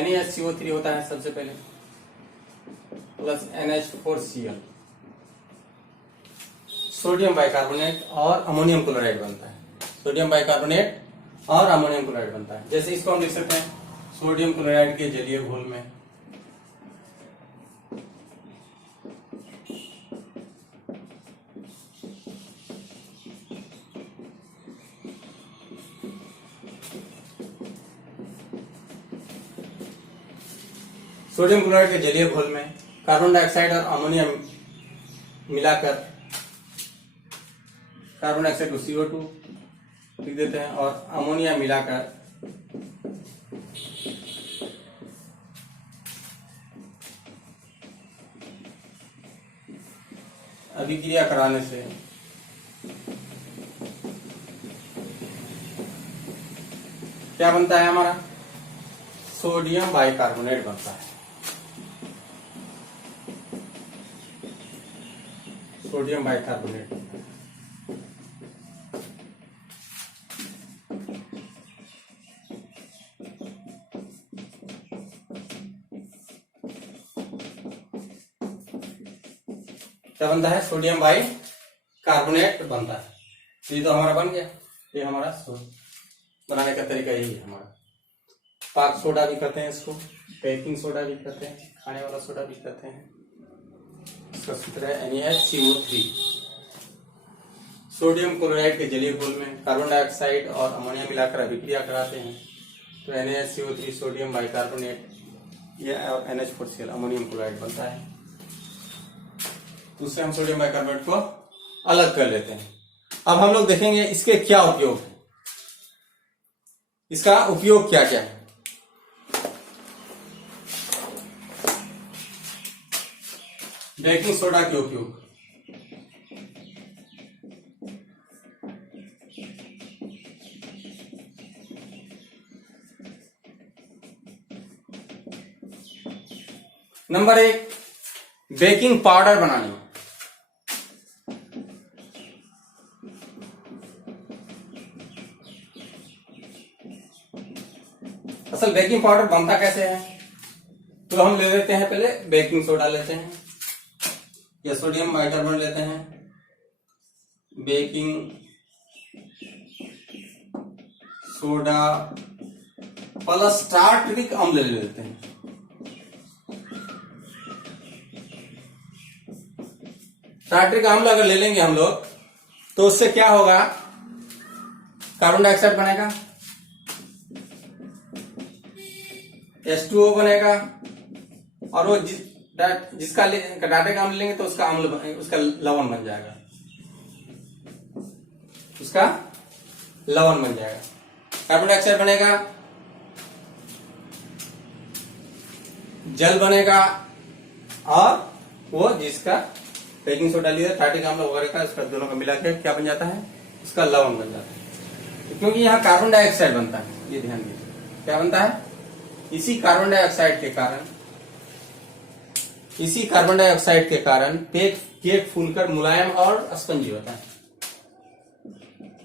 NaCO3 होता है सबसे पहले, प्लस NH4Cl, सोडियम बाइकार्बोनेट और अमोनियम क्लोराइड बनता है। सोडियम बाइकार्बोनेट और अमोनियम क्लोराइड बनता है। जैसे इसको हम लिख सकते हैं, सोडियम क्लोराइड के जलीय घोल में सोडियम क्लोराइड के जलीय घोल में कार्बन डाइऑक्साइड और अमोनिया मिलाकर कार्बन डाइऑक्साइड को CO2 लिख देते हैं और अमोनिया मिलाकर अभिक्रिया कराने से क्या बनता है? हमारा सोडियम बाइकार्बोनेट बनता है। सोडियम बाइकार्बोनेट क्या बनता है? सोडियम बाइकार्बोनेट बनता है। ये तो हमारा बन गया। ये हमारा बनाने का तरीका यही है हमारा। पाक सोडा भी कहते हैं इसको, बेकिंग सोडा भी कहते हैं, खाने वाला सोडा भी कहते हैं। इसका सूत्र है NaCO3। सोडियम क्लोराइड के जलीय घोल में कार्बन डाइऑक्साइड और अमोनिया मिलाकर अभिक्रिया कराते हैं तो NaCO3 सोडियम बाइकार्बोनेट या NH4Cl अमोनियम क्लोराइड बनता है। दूसरे हम सोडियम बाइकार्बोनेट को अलग कर लेते हैं। अब हम लोग देखेंगे इसके क्या उपयोग है, इसका उपयोग क्या क्या है। बेकिंग सोडा के उपयोग। नंबर 1, बेकिंग पाउडर बनाने में। असल बेकिंग पाउडर बनता कैसे है, तो हम ले लेते हैं, पहले बेकिंग सोडा लेते हैं या सोडियम बाइकार्बोनेट लेते हैं, बेकिंग सोडा प्लस टार्टरिक अम्ल ले लेते हैं। टार्टरिक अम्ल अगर ले लेंगे हम लोग तो उससे क्या होगा, कार्बन डाइऑक्साइड बनेगा, H2O बनेगा, और वो जिसका टार्टरिक अम्ल लेंगे तो उसका उसका लवण बन जाएगा, उसका लवण बन जाएगा। कार्बन डाइऑक्साइड बनेगा, जल बनेगा, और वो जिसका बेकिंग सोडा लिया, टार्टरिक अम्ल वगैरह का, उसका दोनों का मिला के क्या बन जाता है, उसका लवण बन जाता है। क्योंकि यहाँ कार्बन डाइऑक्साइड बनता है, ये ध्यान दीजिए, क्या बनता है, इसी कार्बन डाइऑक्साइड के कारण केक फूलकर मुलायम और स्पंजी होता है।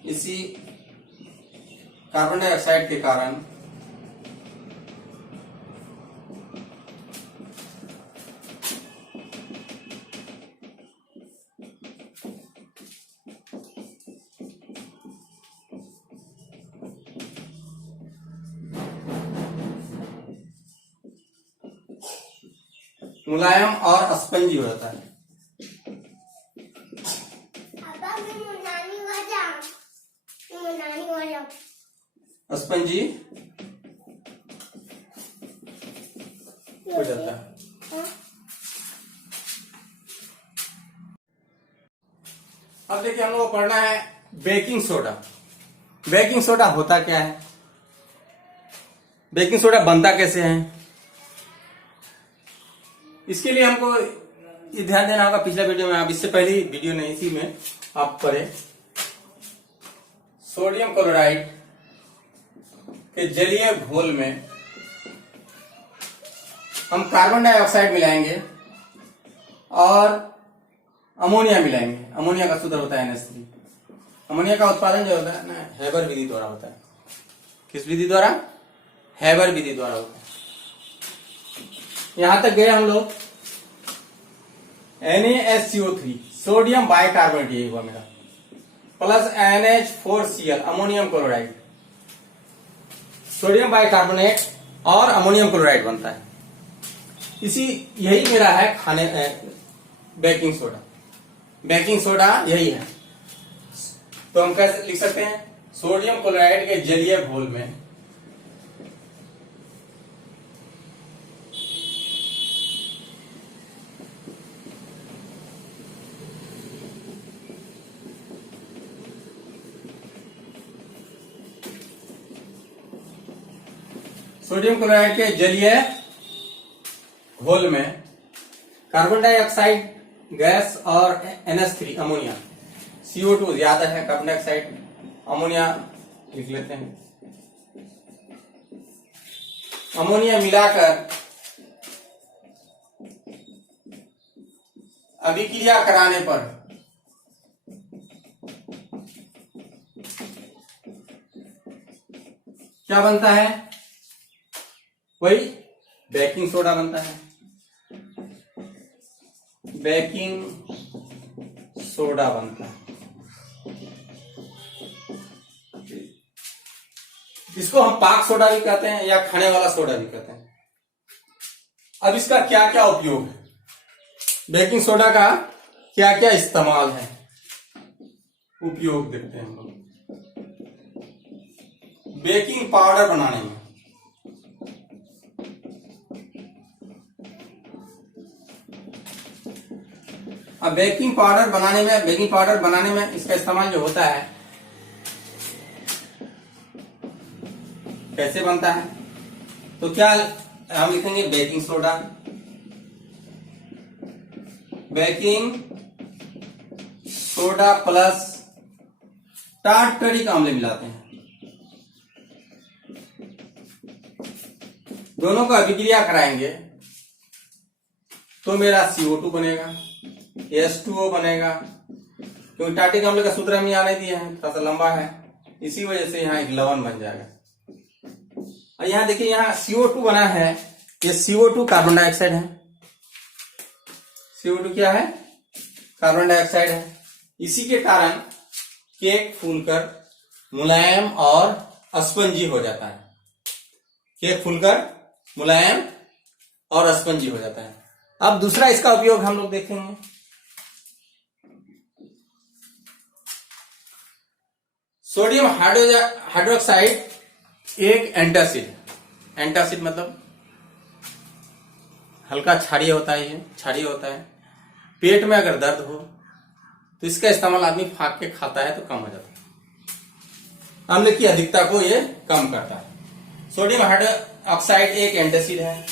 इसी कार्बन डाइऑक्साइड के कारण मुलायम और स्पंजी होता है। स्पंजी हो जाता है। अब देखिए हम लोग को पढ़ना है बेकिंग सोडा। बेकिंग सोडा होता क्या है, बेकिंग सोडा बनता कैसे है, इसके लिए हमको ये ध्यान देना होगा। पिछला वीडियो में आप, इससे पहले वीडियो नहीं, इसी में आप पढ़े, सोडियम क्लोराइड के जलीय घोल में हम कार्बन डाइऑक्साइड मिलाएंगे और अमोनिया मिलाएंगे। अमोनिया का सूत्र होता है NH3। अमोनिया का उत्पादन जो होता है ना, हैबर विधि द्वारा होता है। किस विधि द्वारा, हैबर विधि द्वारा होता है। यहां तक गए हम लोग, NaSCO3 सोडियम बाइकार्बोनेट, ये हुआ मेरा, plus NH4Cl ammonium chloride, sodium bicarbonate और अमोनियम क्लोराइड बनता है। यही मेरा है खाने बेकिंग सोडा। बेकिंग सोडा यही है। तो हम कैसे लिख सकते हैं, सोडियम क्लोराइड के जलीय घोल में सोडियम क्लोराइड के जलीय घोल में कार्बन डाइऑक्साइड गैस और NH3 अमोनिया, CO2 ज्यादा है, कार्बन डाइऑक्साइड, अमोनिया लिख लेते हैं। अमोनिया मिलाकर अभिक्रिया कराने पर क्या बनता है, वही बेकिंग सोडा बनता है। बेकिंग सोडा बनता है। इसको हम पाक सोडा भी कहते हैं या खाने वाला सोडा भी कहते हैं। अब इसका क्या क्या उपयोग है, बेकिंग सोडा का क्या क्या इस्तेमाल है, उपयोग देखते हैं हम लोग। बेकिंग पाउडर बनाने में अब बेकिंग पाउडर बनाने में इसका इस्तेमाल जो होता है, कैसे बनता है, तो क्या हम लिखेंगे बेकिंग सोडा, प्लस टार्टरिक अम्ल मिलाते हैं, दोनों का अभिक्रिया कराएंगे तो मेरा CO2 बनेगा, H2O बनेगा, क्योंकि टार्टरिक अम्ल का सूत्र हम यहाँ नहीं दिया है, थोड़ा सा लंबा है, इसी वजह से यहाँ एक लवण बन जाएगा। और यहाँ देखिए, यहाँ CO2 बना है, ये CO2 कार्बन डाइऑक्साइड है, CO2 क्या है, कार्बन डाइऑक्साइड है। इसी के कारण केक फूलकर मुलायम और स्पंजी हो जाता है, केक फूलकर मुलायम और स्पंजी हो जाता है। अब दूसरा इसका उपयोग हम लोग देखेंगे, सोडियम हाइड्रोक्साइड एक एंटासिड। एंटासिड मतलब हल्का क्षारीय होता है, ये क्षारीय होता है। पेट में अगर दर्द हो तो इसका इस्तेमाल आदमी फाक के खाता है तो कम हो जाता है, अम्ल की अधिकता को ये कम करता है। सोडियम हाइड्रोक्साइड एक एंटासिड है।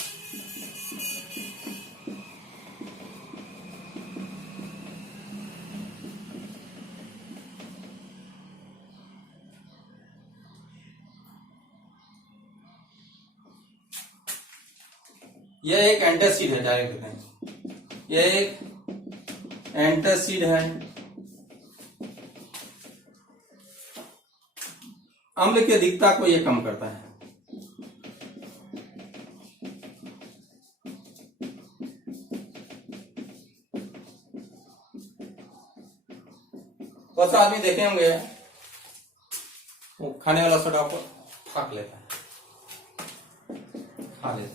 यह एक एंटासिड है, डायरेक्ट कहते हैं, यह एक एंटासिड है। अम्ल की अधिकता को यह कम करता है। बहुत से आदमी देखे होंगे वो खाने वाला सोडा को फाक लेता है, खा लेता है।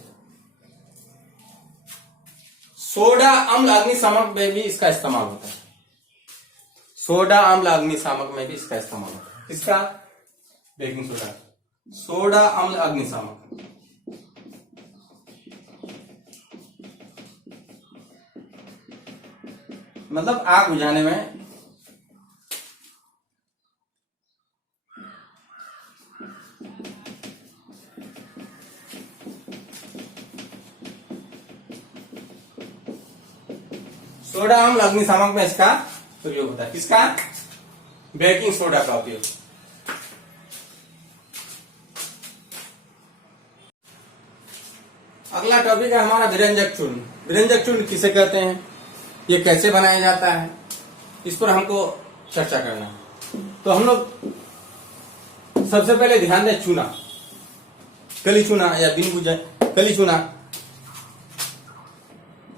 सोडा अम्ल अग्निशामक में भी इसका इस्तेमाल होता है, सोडा अम्ल अग्निशामक में भी इसका इस्तेमाल होता है। इसका बेकिंग सोडा, सोडा अम्ल अग्निशामक। मतलब आग बुझाने में सोडा अम्ल अग्निशामक में इसका प्रयोग होता है। किसका? बेकिंग सोडा का उपयोग। अगला टॉपिक है हमारा विरंजक चूर्ण। विरंजक चूर्ण किसे कहते हैं, ये कैसे बनाया जाता है, इस पर हमको चर्चा करना है। तो हम लोग सबसे पहले ध्यान दें चूना, कली चूना या बिन बुझा कली चूना,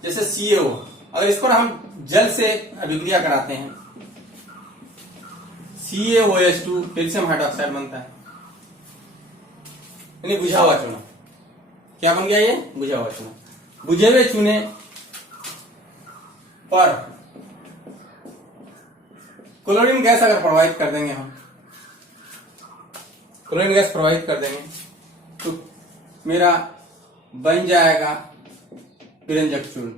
जैसे CaO, अगर इसको हम जल से अभिक्रिया कराते हैं, CaOH2 कैल्शियम हाइड्रोक्साइड बनता है, यानी बुझा हुआ चूना। क्या बन गया ये? बुझा हुआ चूना। बुझे हुए चूने पर क्लोरीन गैस अगर प्रवाहित कर देंगे, हम क्लोरीन गैस प्रवाहित कर देंगे तो मेरा बन जाएगा विरंजक चूर्ण।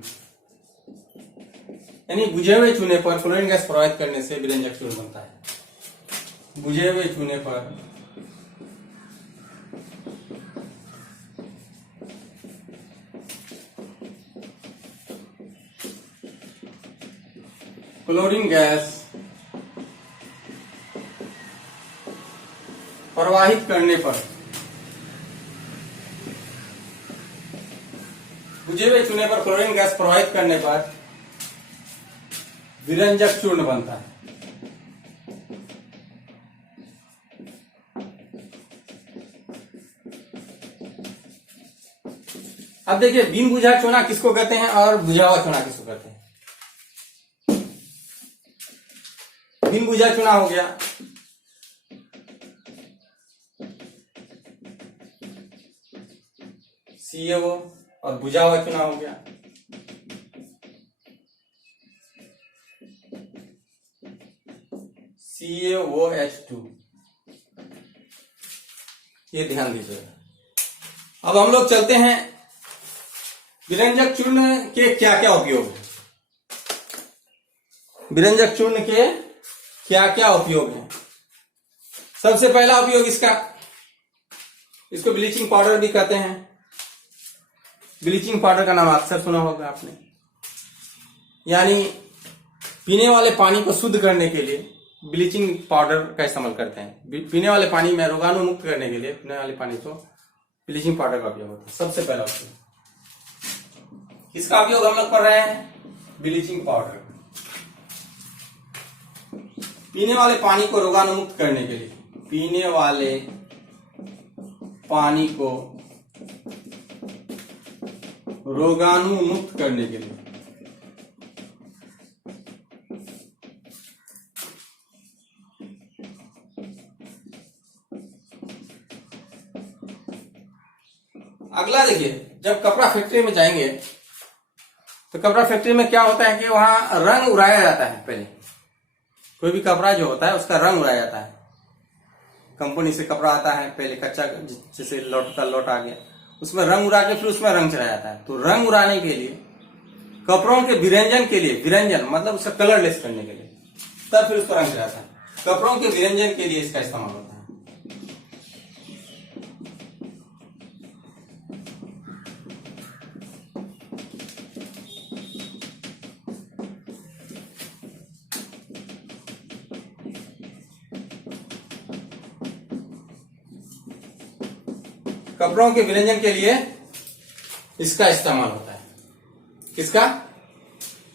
यानी बुझे हुए चूने पर क्लोरीन गैस प्रवाहित करने से विरंजक चूर्ण बनता है। बुझे हुए चूने पर क्लोरीन गैस प्रवाहित करने पर, बुझे हुए चूने पर क्लोरीन गैस प्रवाहित करने पर विरंजक चूर्ण बनता है। अब देखिए, बिन बुझा चूना किसको कहते हैं और बुझा हुआ चूना किसको कहते हैं। बिन बुझा चूना हो गया CaO, और बुझा हुआ चूना हो गया CaOH2। ये ध्यान दीजिएगा। अब हम लोग चलते हैं विरंजक चूर्ण के क्या क्या उपयोग है। विरंजक चूर्ण के क्या क्या उपयोग हैं। सबसे पहला उपयोग इसको ब्लीचिंग पाउडर भी कहते हैं। ब्लीचिंग पाउडर का नाम अक्सर सुना होगा आपने। यानी पीने वाले पानी को शुद्ध करने के लिए ब्लीचिंग पाउडर का इस्तेमाल करते हैं। पीने वाले पानी में रोगाणु मुक्त करने के लिए पीने वाले पानी को ब्लीचिंग पाउडर का उपयोग होता है। सबसे पहला उपयोग, इसका उपयोग हम लोग कर रहे हैं ब्लीचिंग पाउडर। पीने वाले पानी को रोगाणु मुक्त करने के लिए, पीने वाले पानी को रोगाणु मुक्त करने के लिए अगला देखिए, जब कपड़ा फैक्ट्री में जाएंगे तो कपड़ा फैक्ट्री में क्या होता है कि वहां रंग उड़ाया जाता है। पहले कोई भी कपड़ा जो होता है उसका रंग उड़ाया जाता है। कंपनी से कपड़ा आता है, पहले कच्चा जैसे लौट आ गया, उसमें रंग उड़ा के फिर उसमें रंग चढ़ाया जाता है। तो रंग उड़ाने के लिए, कपड़ों के विरंजन के लिए, विरंजन मतलब उसका कलरलेस करने के लिए, तब फिर उसको रंग चढ़ाता है। कपड़ों के विरंजन के लिए इसका इस्तेमाल होता है। कपड़ों के विरंजन के लिए इसका इस्तेमाल होता है। किसका?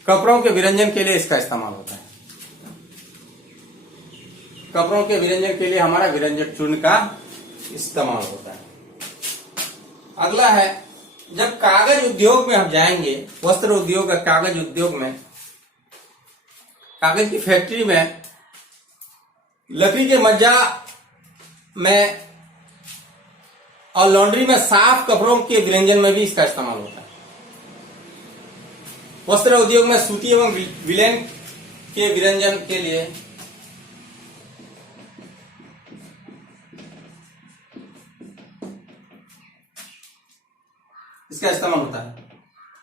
कपड़ों के विरंजन के लिए इसका इस्तेमाल होता है। कपड़ों के विरंजन के लिए हमारा विरंजक चूर्ण का इस्तेमाल होता है। अगला है, जब कागज उद्योग में हम जाएंगे, वस्त्र उद्योग या कागज उद्योग में, कागज की फैक्ट्री में, लकड़ी के मज्जा में और लॉन्ड्री में साफ कपड़ों के विरंजन में भी इसका इस्तेमाल होता है। वस्त्र उद्योग में सूती एवं विलेन के विरंजन के लिए इसका इस्तेमाल होता है।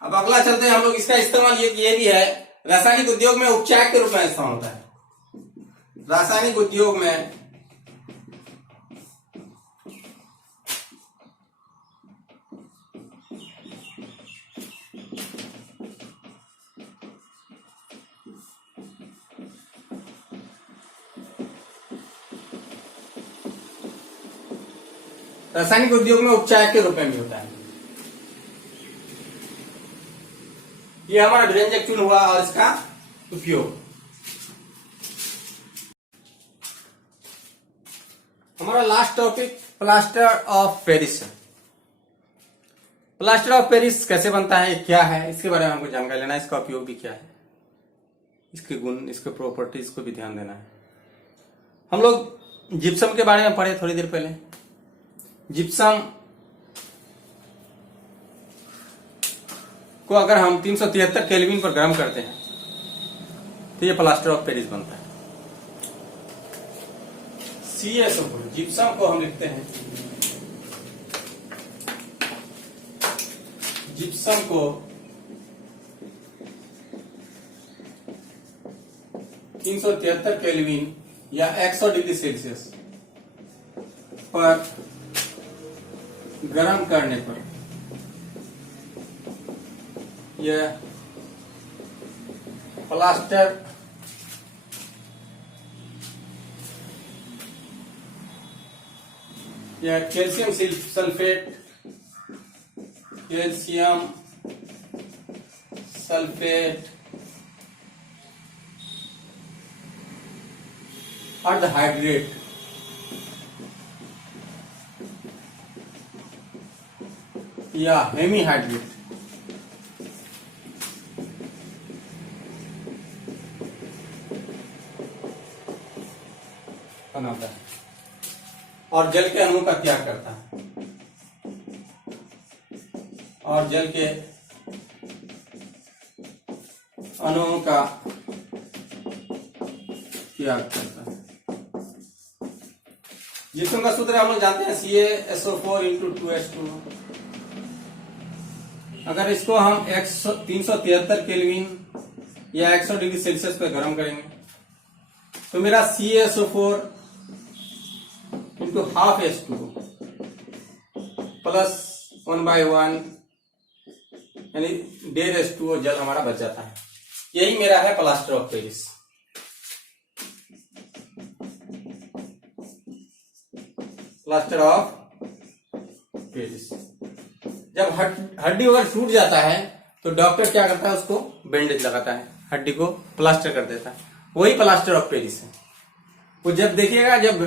अब अगला चलते हैं हम लोग, इसका इस्तेमाल ये भी है, रासायनिक उद्योग में उपचार के रूप में इस्तेमाल होता है। रासायनिक उद्योग में उपचार के रूप में भी होता है। ये हमारा विरंजक चूर्ण हुआ और इसका उपयोग। हमारा last topic plaster of Paris. Plaster of Paris कैसे बनता है, क्या है, इसके बारे में हमको जानकारी लेना है। इसका उपयोग भी क्या है, इसके गुण, इसके प्रॉपर्टीज को भी ध्यान देना है। हम लोग जिप्सम के बारे में पढ़े थोड़ी देर पहले। जिप्सम को अगर हम 373 केल्विन पर गर्म करते हैं तो ये प्लास्टर ऑफ पेरिस बनता है। CaSO4, जिप्सम को हम लिखते हैं, जिप्सम को 373 केल्विन या 100 डिग्री सेल्सियस पर गर्म करने पर यह प्लास्टर या कैल्शियम सल्फेट, कैल्शियम सल्फेट अर्धहाइड्रेट या हेमीहाइड्रेट बनाता है और जल के अणु का त्याग करता है, और जल के अणुओं का त्याग करता है। जिप्सम का सूत्र हम लोग जानते हैं, CaSO4 × 2H2। अगर इसको हम 373 केल्विन या 100 डिग्री सेल्सियस पे गर्म करेंगे तो मेरा CaSO4 into half H2O plus 1/1 यानी 1.5 H2O जल हमारा बच जाता है। यही मेरा है plaster of Paris. Plaster of Paris जब हड्डी वगैरह टूट जाता है तो डॉक्टर क्या करता है, उसको बैंडेज लगाता है, हड्डी को प्लास्टर कर देता है। वही प्लास्टर ऑफ पेरिस है। वो जब देखिएगा, जब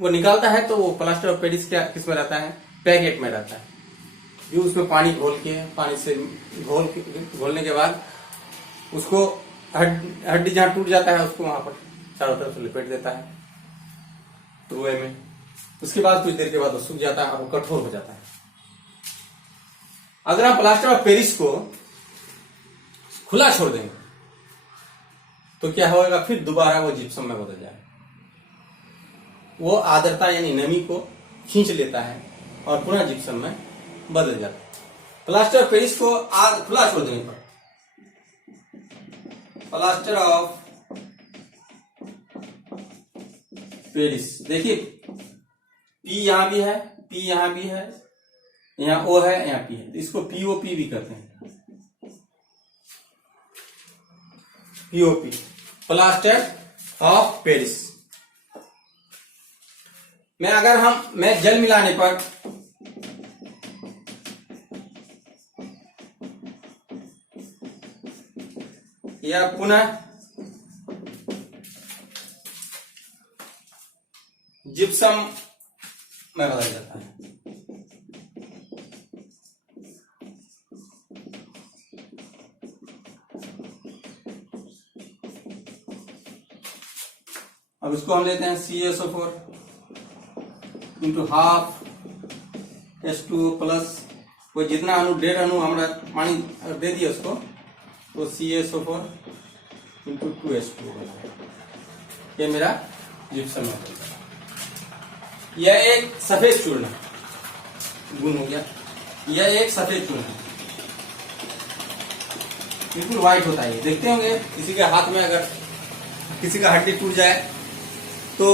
वो निकालता है तो वो प्लास्टर ऑफ पेरिस क्या किस में रहता है, पैकेट में रहता है, जो उसमें पानी घोल के, पानी से घोलने के बाद उसको हड्डी जहां टूट जाता है उसको वहां पर चारों तरफ से लपेट देता है रुए में। उसके बाद कुछ देर के बाद वो सूख जाता है और वो कठोर हो जाता है। अगर हम प्लास्टर ऑफ पेरिस को खुला छोड़ देंगे तो क्या होगा, फिर दोबारा वो जिप्सम में बदल जाएगा। वो आर्द्रता यानी नमी को खींच लेता है और पुनः जिप्सम में बदल जाता है। प्लास्टर ऑफ पेरिस को खुला छोड़ देने पर प्लास्टर ऑफ पेरिस, देखिए P यहां भी है, P यहां भी है, यहाँ O है, यहाँ P है, इसको POP भी कहते हैं। POP प्लास्टर ऑफ पेरिस में अगर मैं जल मिलाने पर या पुनः जिप्सम में बदल जाता है। अब इसको हम लेते हैं CaSO4 into half H2O plus वो जितना अणु 1.5 अणु हमारा पानी दे दिया उसको, तो CaSO4 इंटू 2H2O ये मेरा जिप्सम है। यह एक सफेद चूर्ण गुण हो गया। यह एक सफेद चूर्ण है, बिल्कुल व्हाइट होता है। देखते होंगे किसी के हाथ में अगर किसी का हड्डी टूट जाए तो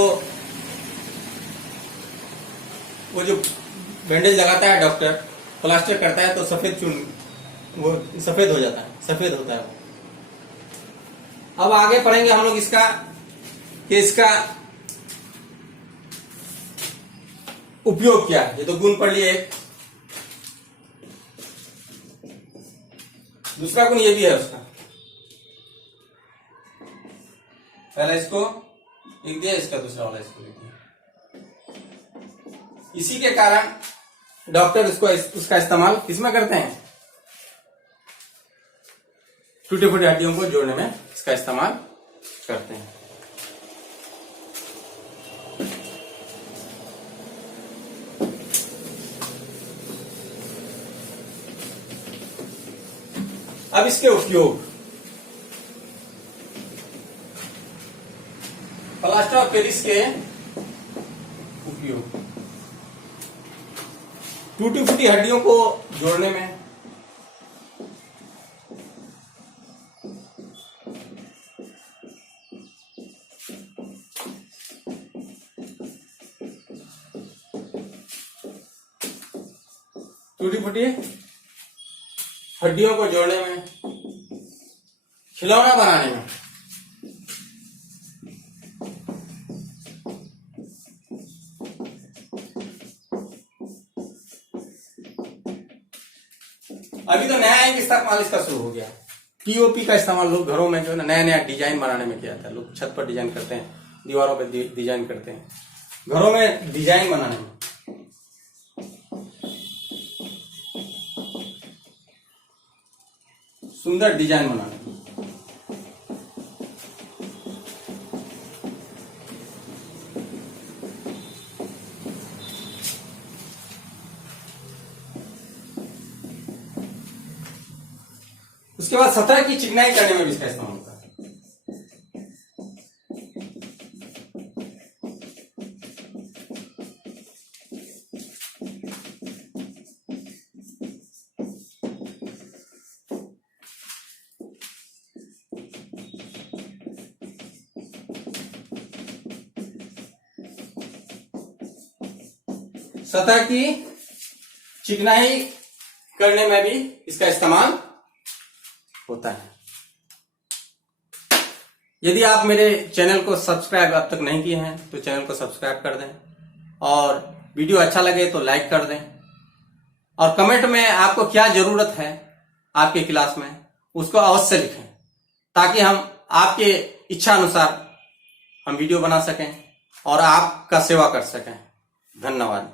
वो जो बैंडेज लगाता है डॉक्टर, प्लास्टर करता है तो सफेद चूर्ण वो सफेद हो जाता है, सफेद होता है वो। अब आगे पढ़ेंगे हम लोग इसका कि इसका उपयोग क्या है। ये तो गुण पढ़ लिए। दूसरा गुण ये भी है उसका, पहला इसको लिख दिया, इसका दूसरा वाला इसको लिख दिया। इसी के कारण डॉक्टर उसका इस्तेमाल किसमें करते हैं, टूटी फूटी हड्डियों को जोड़ने में इसका इस्तेमाल करते हैं। अब इसके उपयोग, प्लास्टर ऑफ पेरिस के उपयोग टूटी फूटी हड्डियों को जोड़ने में, टूटी फूटी हड्डियों को जोड़ने में, खिलौना बनाने में, अभी तो नया एक इस्तेमाल इसका शुरू हो गया। POP का इस्तेमाल लोग घरों में जो है ना नया नया डिजाइन बनाने में किया जाता है। लोग छत पर डिजाइन करते हैं, दीवारों पर डिजाइन करते हैं, घरों में डिजाइन बनाने में। सुंदर डिजाइन बनाने में। उसके बाद सतह की चिकनाई करने में भी इसका इस्तेमाल होता है। सतह की चिकनाई करने में भी इसका इस्तेमाल होता है। यदि आप मेरे चैनल को सब्सक्राइब अब तक नहीं किए हैं तो चैनल को सब्सक्राइब कर दें, और वीडियो अच्छा लगे तो लाइक कर दें, और कमेंट में आपको क्या जरूरत है आपके क्लास में उसको अवश्य लिखें, ताकि हम आपके इच्छा अनुसार हम वीडियो बना सकें और आपका सेवा कर सकें। धन्यवाद।